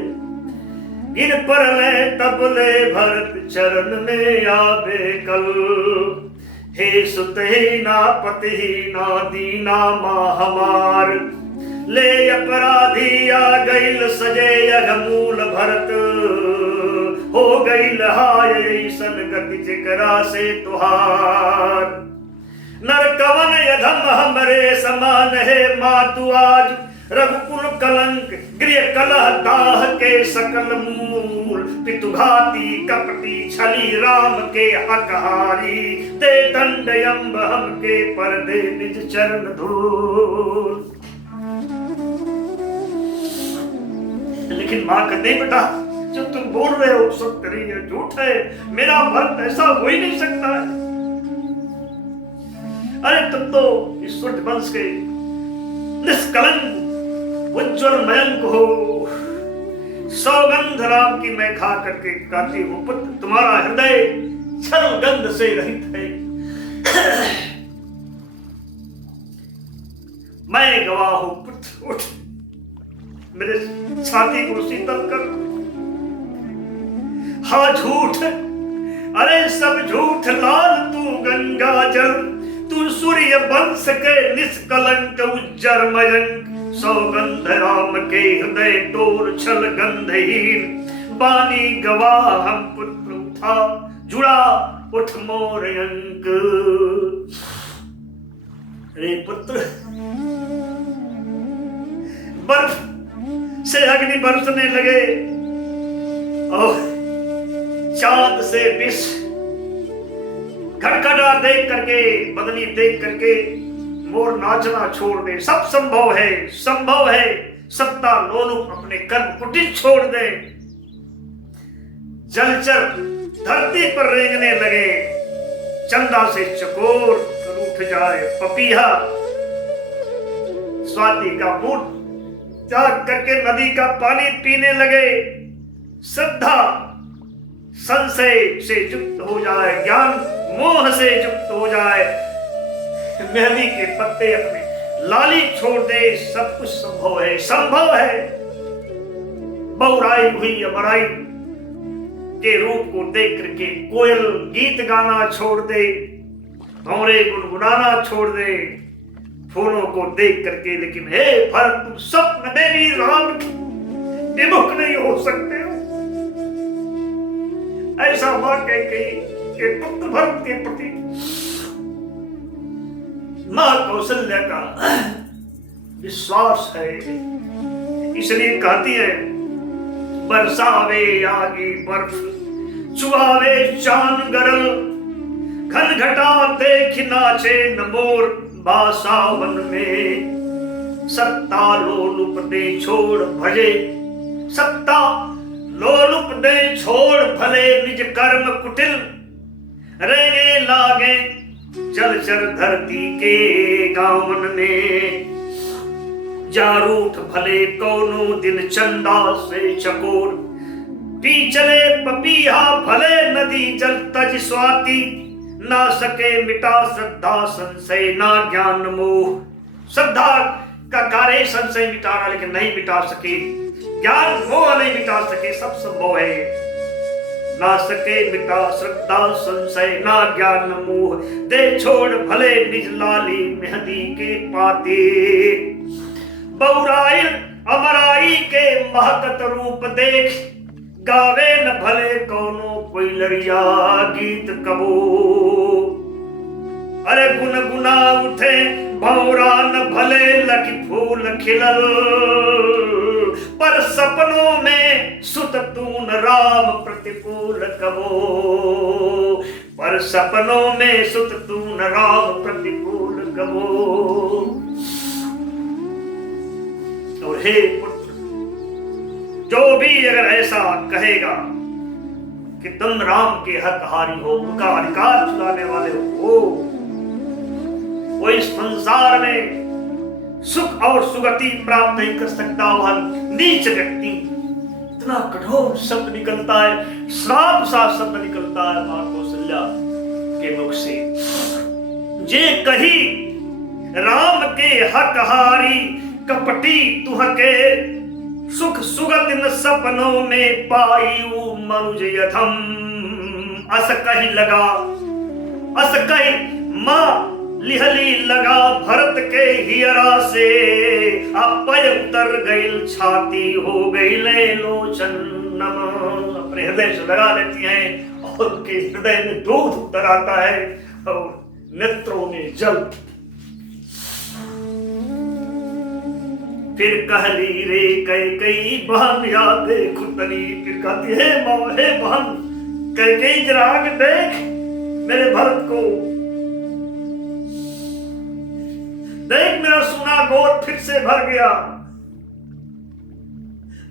गिर पर ले तब ले भरत चरण में आवे कल, हे सुतहीना पतिहीना दीना मां हमार, ले अपराधी आ गईल सजे अघमूल भरत, हो गई लहाय सन गति जिकरा से तुहार। नर कवन यधम हमरे समान है मातु आज, रघुकुल कलंक गृह कलह दाह के सकल मूल, पितुघाती कपटी छली राम के हकहारी, दे दंड अम्ब हम के पर दे निज चरण धूल। लेकिन मां कहते बेटा, जो तुम बोल रहे हो सत्य नहीं है, झूठ है, मेरा भरत ऐसा हो ही नहीं सकता है। अरे तुम तो इस सूर्य वंश के निष्कलंक उज्ज्वल मयंक हो, सौगंध राम की मैं खा करके गाती हूँ पुत्र, तुम्हारा हृदय छल गंध से रहित है। मैं गवाह हूं पुत्र, उठ मेरे छाती को शीतल कर। हाँ झूठ, अरे सब झूठ लाल तू गंगा जल, तू सूर्य वंश के निष्कलंक उज्जर मयंक, सौगंध राम के हृदय तोर छल गंधहीन, बानी गवाह हम पुत्र था जुड़ा उठ मोर अंक। रे पुत्र, बर्फ से अग्नि बरसने लगे और चांद से विष खड़खड़ा देख करके, बदली देख करके मोर नाचना छोड़ दे। सब संभव है, संभव है। सत्ता लोलुप अपने कर्म कुटिल छोड़ दे। जलचर धरती पर रेंगने लगे, चंदा से चकोर कर उठ जाए पपीहा। स्वाति का मुंह त्याग करके नदी का पानी पीने लगे। श्रद्धा संशय से युक्त हो जाए, ज्ञान मोह से युक्त हो जाए, मेहंदी के पत्ते अपने लाली छोड़ दे। सब कुछ संभव है, संभव है। बहुराई हुई अमराई के रूप को देख करके कोयल गीत गाना छोड़ दे, भंवरे गुनगुनाना छोड़ दे फूलों को देख करके। लेकिन हे भरत, तुम स्वप्न मेरी राम विमुख नहीं हो सकते हो। ऐसा मां कह के पुत्र भरत के प्रति मां कौशल्या का विश्वास है, इसलिए कहती है बरसावे आगे बर्फ, चुआवे चांद गरल, घन घटा देख नाचे न मोर बासावन में। सत्ता लोलुप दे छोड़ भजे, सत्ता लोलुप दे छोड़ भले निज कर्म कुटिल। रेगे लागे जलचर धरती के गावन में। जारूठ भले कौनो दिन चंदा से चकोर, पी चले पपीहा भले नदी जल तज स्वाति। ना सके मिटा श्रद्धा संशय ना ज्ञान मोह। श्रद्धा का कार्य संशय मिटाना, लेकिन नहीं मिटा सके। ज्ञान मोह नहीं मिटा सके। सब संभव है। ना सके मिटा श्रद्धा संशय ना ज्ञान मोह। दे छोड़ भले निज लाली मेहंदी के पाते। बहुराई अमराई के महकत रूप देख, गावे न भले कौनो कोई लरिया गीत कबो। अरे गुनगुना उठे भंवरा न भले लखी फूल खिलल। पर सपनों में सुत तून राम प्रतिकूल कबो। पर सपनों में सुत तून राम प्रतिकूल कबो। और हे पुत्र, जो भी अगर ऐसा कहेगा कि तुम राम के हकहारी हो, उनका अधिकार चुराने वाले हो, वो इस संसार में सुख और सुगति प्राप्त नहीं कर सकता। वह नीच व्यक्ति। इतना कठोर शब्द निकलता है, श्राप सा शब्द निकलता है मां कौशल्या के मुख से। जे कही राम के हकहारी, कपटी तुहके सुख सुगत न सपनों में पाई मनुज यथम। अस कही लगा, अस कही मां लिहली लगा भरत के हियरा से। अपय उतर गई छाती हो गई ले लोचन नम। अपने हृदय से लगा लेती हैं और उनके हृदय में दूध उतर आता है और नेत्रों में जल। फिर कहली रे कैकेयी बहन या देख तनी। फिर कहती है मां, हे बहन कैकेयी, जरा आगे देख मेरे भरत को। देख मेरा सोना गोद फिर से भर गया।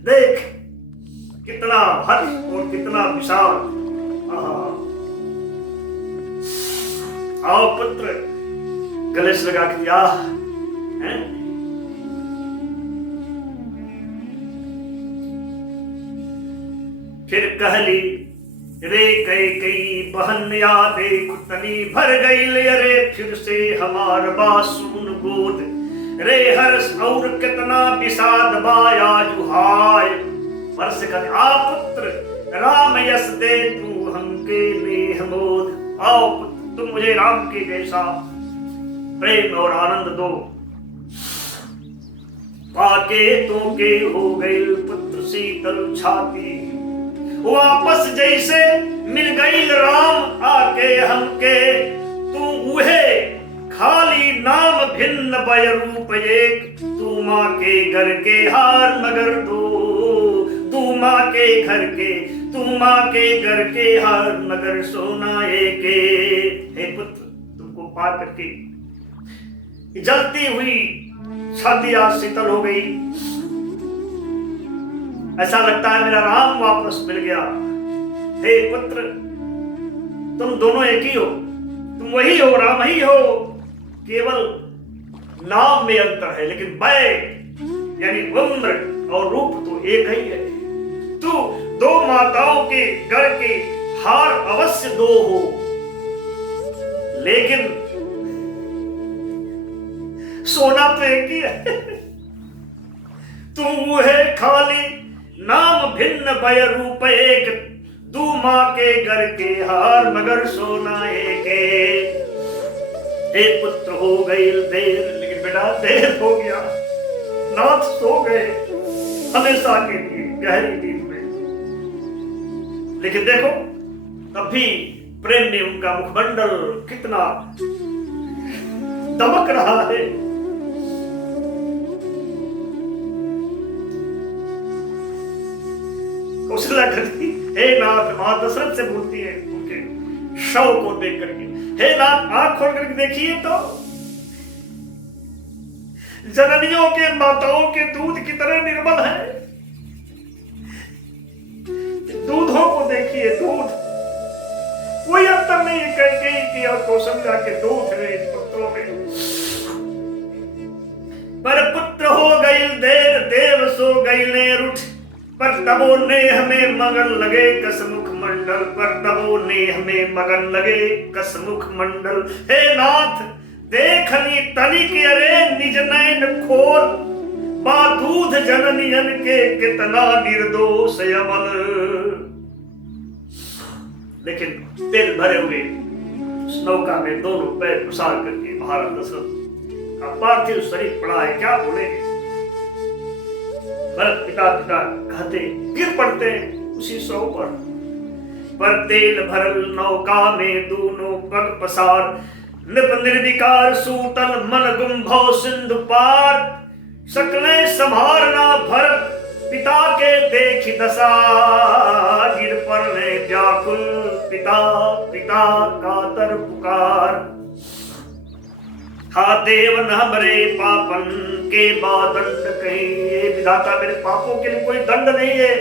देख कितना हर्ष और कितना विशाल। आओ पुत्र, गले से लगा के दिया है। फिर कहली रे कैकेयी बहन या देख तनी भर गई रे फिर से हमार बासून गोद। रे हर्ष और कितना विषाद बाया जुहाय। वर्ष कर आ पुत्र राम यस दे तू हमके नेह मोद। आओ पुत्र, तुम मुझे राम के जैसा प्रेम और आनंद दो। पाके तो के हो गई पुत्र शीतल छाती। वापस जैसे मिल गई राम आके हमके, तू उहे खाली नाम भिन्न बय रूप एक, तू माँ के घर के हार मगर दो, तू माँ के घर के, तू माँ के घर के हार मगर सोना एक। हे पुत्र, तुमको पा करके जलती हुई छाती आज शीतल हो गई, ऐसा लगता है मेरा राम वापस मिल गया। हे पुत्र, तुम दोनों एक ही हो, तुम वही हो, राम ही हो, केवल नाम में अंतर है, लेकिन वय यानी उम्र और रूप तो एक ही है। तू दो माताओं के घर के हार अवश्य दो हो, लेकिन सोना तो एक ही है। तू है खाली नाम भिन्न भय रूप एक, तू माँ के घर के हार मगर सोना एक। हे पुत्र, हो गई देर, लेकिन बेटा देर हो गया, नाथ सो गए हमेशा के लिए गहरी नींद में। लेकिन देखो तब भी प्रेम ने उनका मुखमंडल कितना दमक रहा है। कौशल्या कहती, हे नाथ, मां दशरथ से बोलती है उनके शव को देख करके, हे नाथ आंख खोल करके देखिए तो जननियों के माताओं के दूध की तरह निर्मल है। दूधों को देखिए, दूध कोई अंतर नहीं है कैकेयी की और कौशल्या के दूध में, इन पुत्रों में। पर पुत्र हो गई देर, देव सो गई ने रुठ, पर तबो ने हमें मगन लगे कसमुख मंडल, पर तबो ने हमें मगन लगे कसमुख मंडल। हे नाथ, देखनी तनिक अरे निज नयन खोल, बा दूध जननियन के कितना निर्दोष अमल। लेकिन तेल भरे हुए उस नौका में दोनों पैर पसार करके महाराज दशरथ का पार्थिव शरीर पड़ा है, क्या बोलेंगे। भरत पिता कहते गिर पड़ते उसी शव पर तेल भरल नौका में दोनों पग पसार, निप निर्विकार सूतल मन गुंभौ सिंधु पार, सकले संभारना भरत पिता के देखी दशा, गिर पड़ने व्याकुल पिता पिता कातर पुकार। हा देव न हमरे पापन के दंड कहीं, ये विधाता मेरे पापों के लिए कोई दंड नहीं है।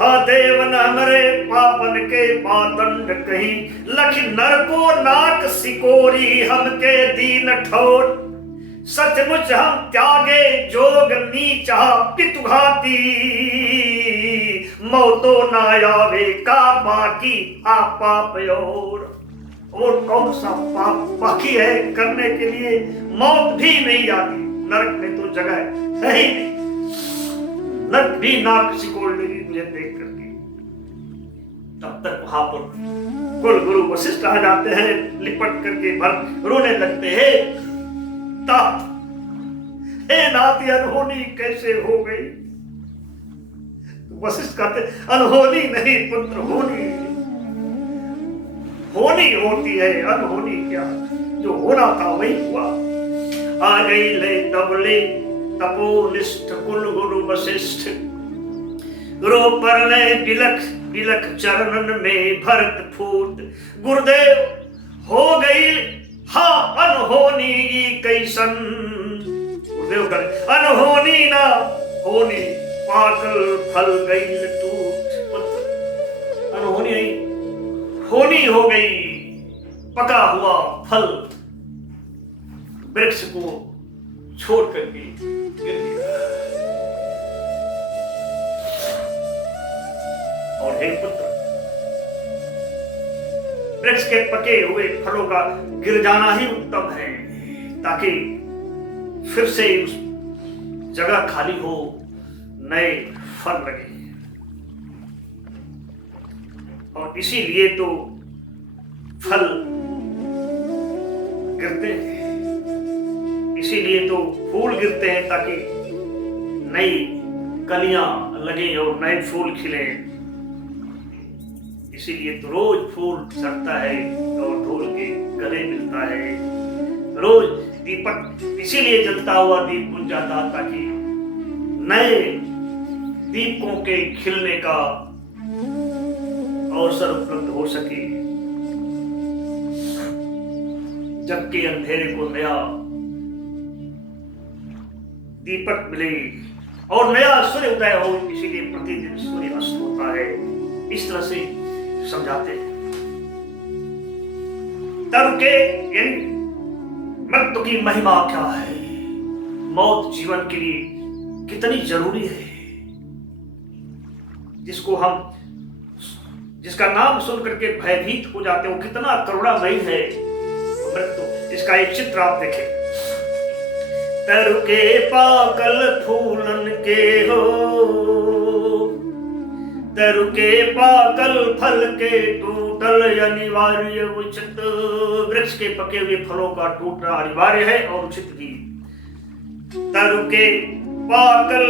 हा देव न हमरे पापन के दंड कहीं, लखी नर को नाक सिकोरी हमके दीन ठोर, सचमुच हम त्यागे जोग नीचा पितुघाती, मौतो न आवे का बाकी आ पाप और कौन सा पाप बाकी है करने के लिए, मौत भी नहीं आती। नरक में तो जगह है ही नहीं, नरक भी नाक सिकोड़ लेगी मुझे देख करके। तब तक वहां पर कुल गुरु वशिष्ठ आ जाते हैं, लिपट करके भर रोने लगते हैं। तात, हे नाती अनहोनी कैसे हो गई। वशिष्ठ कहते अनहोनी नहीं पुत्र, होनी होती है, अनहोनी क्या, जो होना था वही हुआ। आ गई ले तबले तपोनिष्ठ कुल गुरु वशिष्ठ, रो परने बिलख बिलख चरणन में भरत फूट, गुरुदेव हो गई हा अनहोनी कैसन। गुरुदेव करे अनहोनी ना होनी, पागल फल गई टूट। अनहोनी नहीं, होनी हो गई, पका हुआ फल वृक्ष को छोड़ करके गिर गया। और हे पुत्र, वृक्ष के पके हुए फलों का गिर जाना ही उत्तम है, ताकि फिर से उस जगह खाली हो, नए फल लगे। और इसीलिए तो फल गिरते हैं, इसीलिए तो फूल गिरते हैं, ताकि नई कलियां लगे और नए फूल खिले। इसीलिए तो रोज फूल सड़ता है और ढोल के गले मिलता है। रोज दीपक इसीलिए जलता हुआ दीप बुझ जाता ताकि नए दीपकों के खिलने का अवसर उपलब्ध हो सके, जबकि अंधेरे को नया दीपक मिले और नया सूर्य उदय हो। इसीलिए प्रतिदिन सूर्य अस्त होता है। इस तरह से समझाते हैं। तरुके यानी मृत्यु की महिमा क्या है, मौत जीवन के लिए कितनी जरूरी है, जिसका नाम सुन करके भयभीत हो जाते हो, कितना करुणामयी है मृत्यु। इसका एक चित्र आप देखें। तरुके पाकल फूलन के हो, तरुके पाकल फल के टूटल अनिवार्य उचित। वृक्ष के पके हुए फलों का टूटना अनिवार्य है और उचित भी। तरुके पाकल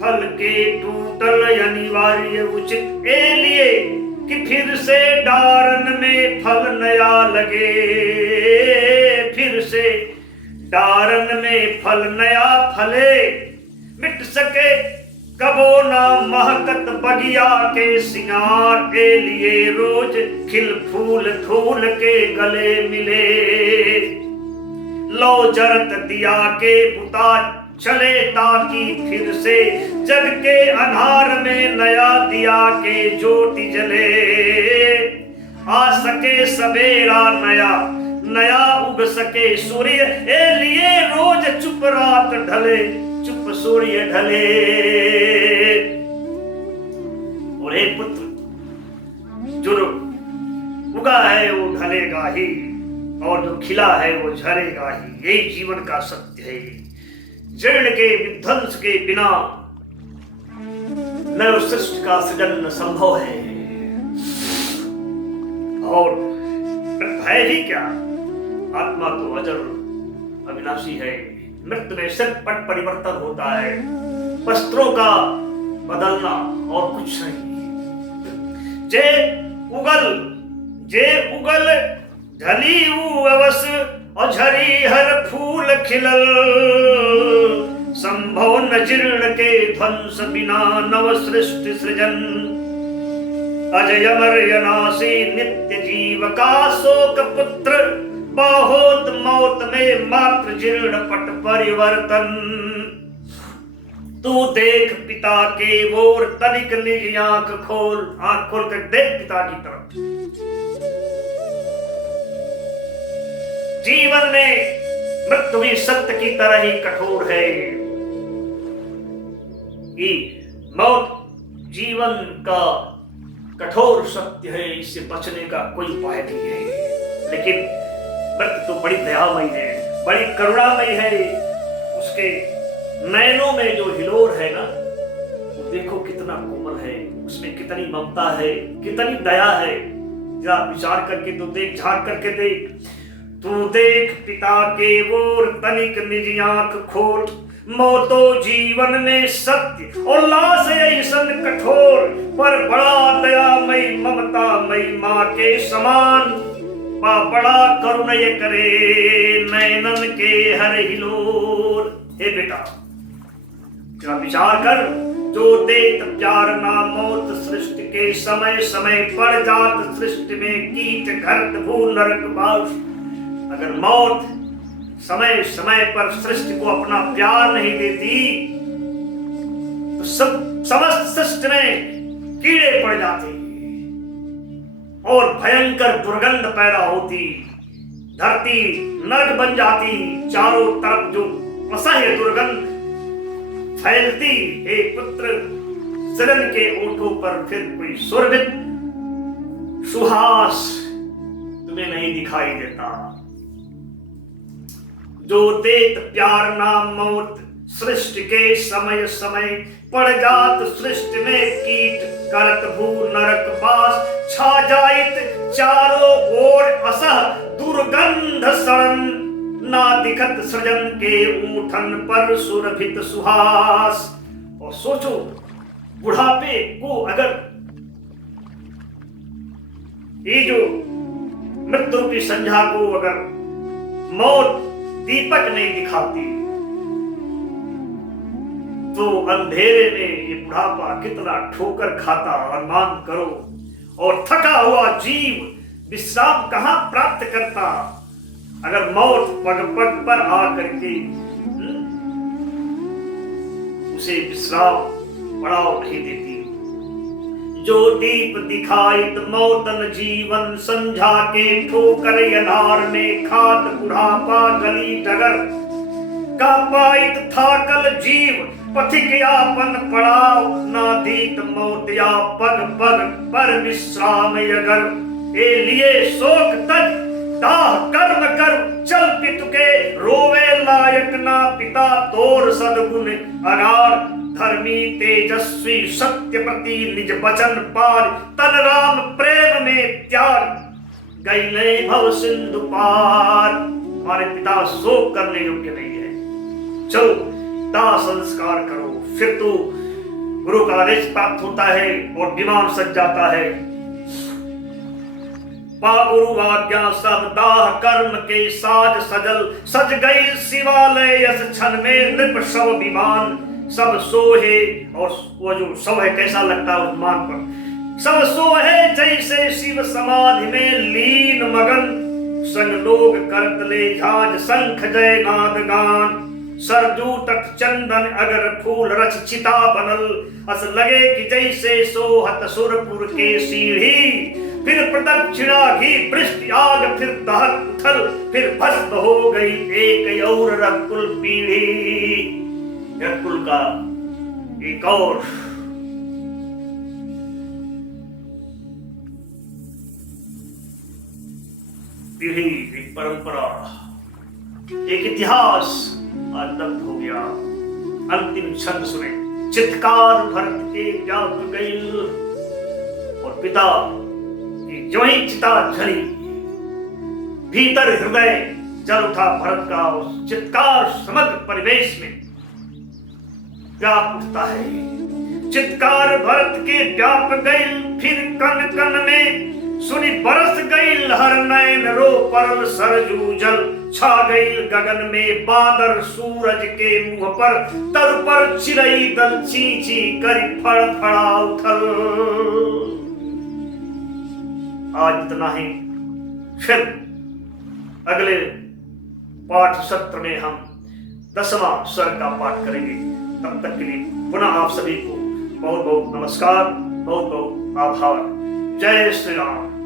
फल के टूटल अनिवार्य उचित, ए लिए कि फिर से डारन में फल नया लगे, फिर से डारन में फल नया फले। मिट सके कबो ना महकत बगिया के सिंगार, के लिए रोज खिल फूल धूल के गले मिले। लो जरत दिया के बुता चले ताकि फिर से जग के अंधार में नया दिया के ज्योति जले। आ सके सवेरा नया नया उग सके सूर्य, ए लिए रोज चुप रात ढले चुप सूर्य ढले। और हे पुत्र, जो उगा है वो ढलेगा ही और जो खिला है वो झरेगा ही। यही जीवन का सत्य है। जीर्ण के विध्वंस के बिना नव सृष्टि का सृजन संभव है। और है ही क्या, आत्मा तो अजर अविनाशी है। मृत्यु में सिर्फ पट परिवर्तन होता है, वस्त्रों का बदलना और कुछ नहीं। जे उगल ढली अवस और झरी हर फूल खिलल। संभव न जीर्ण के ध्वंस बिना नव सृष्टि सृजन। अजय अमर अनासी नित्य जीव का शोक पुत्र। बहुत मौत में मात्र जीर्ण पट परिवर्तन। तू देख पिता के ओर तनिक निज आंख खोल कर देख पिता की तरफ। जीवन में मृत्यु भी सत्य की तरह ही कठोर है। ये मौत जीवन का कठोर सत्य है, इससे बचने का कोई उपाय नहीं है। लेकिन मृत्यु तो बड़ी दयामयी है, बड़ी करुणामयी है। उसके नैनों में जो हिलोर है ना, वो देखो कितना कोमल है, उसमें कितनी ममता है, कितनी दया है। जरा विचार करके तो देख, झांक करके देख। तू देख पिता के ओर तनिक निज आंख खोल। मौतो जीवन में सत्य और लाश ऐसन कठोर, पर बड़ा दयामयी ममतामयी माँ के समान। बड़ा करुणय करे नैनन के हर हिलोर। हे बेटा, जरा विचार कर। जो देत प्यार ना मौत सृष्टि के समय समय पड़ जात सृष्टि में कीट घर्त भू नरक बास। अगर मौत समय समय पर सृष्टि को अपना प्यार नहीं देती तो समस्त सृष्टि में कीड़े पड़ जाते और भयंकर दुर्गंध पैदा होती। धरती नरक बन जाती, चारों तरफ जो असह्य दुर्गंध फैलती। हे पुत्र, सृजन के ओठों पर फिर कोई सुरभित सुहास तुम्हें नहीं दिखाई देता। जो देत प्यार नाम मौत सृष्टि के समय समय पड़ जात सृष्टि में कीट करत भू नरक बास। छा जाइत चारों ओर असह दुर्गंध सड़न। ना दिखत सृजन के ऊठन पर सुरभित सुहास। और सोचो, बुढ़ापे को अगर ये जो मृत्यु की संध्या को अगर मौत दीपक नहीं दिखाती तो अंधेरे में ये बुढ़ापा कितना ठोकर खाता। अनुमान करो, और थका हुआ जीव विश्राम कहां प्राप्त करता अगर मौत पग पग पर आकर के उसे विश्राम पड़ाव नहीं देती। जो दीप दिखाइत मौतन जीवन, संझा के ठोकर यनार में खात बुढ़ापा गली डगर। का पाइत थाकल जीव पथिक यापन पड़ाव, ना दीत मौत या पग पग पर विश्राम अगर। ए लिए शोक तज दाह कर्म कर, चल पितुके रोवे लायक ना पिता तोर सदगुण अगार। धर्मी तेजस्वी सत्य प्रति निज वचन पार, तन राम प्रेम में त्याग गईले भव सिंधु पार। हमारे पिता शोक करने योग्य नहीं है, चलो दाह संस्कार करो। फिर तो गुरु का आदेश प्राप्त होता है और विमान सज जाता है। पा गुरु आज्ञा सब दाह कर्म के साज सजल, सज गई शिवालय यस क्षण में नृप शव विमान। सब सोहे, और वो जो शव है कैसा लगता है विमान पर, सब सोहे जैसे शिव समाधि में लीन मगन। संग लोग करत ले झाज शंख जय नाद गान। सरजू तक चंदन अगर फूल रच चिता बनल, अस लगे कि जैसे सोहत सुरपुर के सीढ़ी। फिर प्रदक्षिणा घी पृष्ठ आग, फिर दहक उथल, फिर भस्म हो गई एक और रकुल पीढ़ी। रकुल का एक और पीढ़ी, एक परंपरा, एक इतिहास दग्ध हो गया। अंतिम छंद सुने, चित्कार भरत के व्याप गई, और पिता की जो ही चिता झरी, भीतर हृदय जल उठा भरत का। उस चित्कार समग्र परिवेश में व्याप उठता है। चित्कार भरत के व्याप गई, फिर कन कन में सुनी बरस गई लहर। नैन रो परल सरजू जल, छा गई गगन में बादर सूरज के मुंह पर। तर पर चिड़ई दल चींची करी फड़ फड़ा उथल। आज इतना ही, फिर अगले पाठ सत्र में हम 10वां स्वर का पाठ करेंगे। तब तक के लिए पुनः आप सभी को बहुत बहुत नमस्कार, बहुत बहुत आभार। जय श्री राम।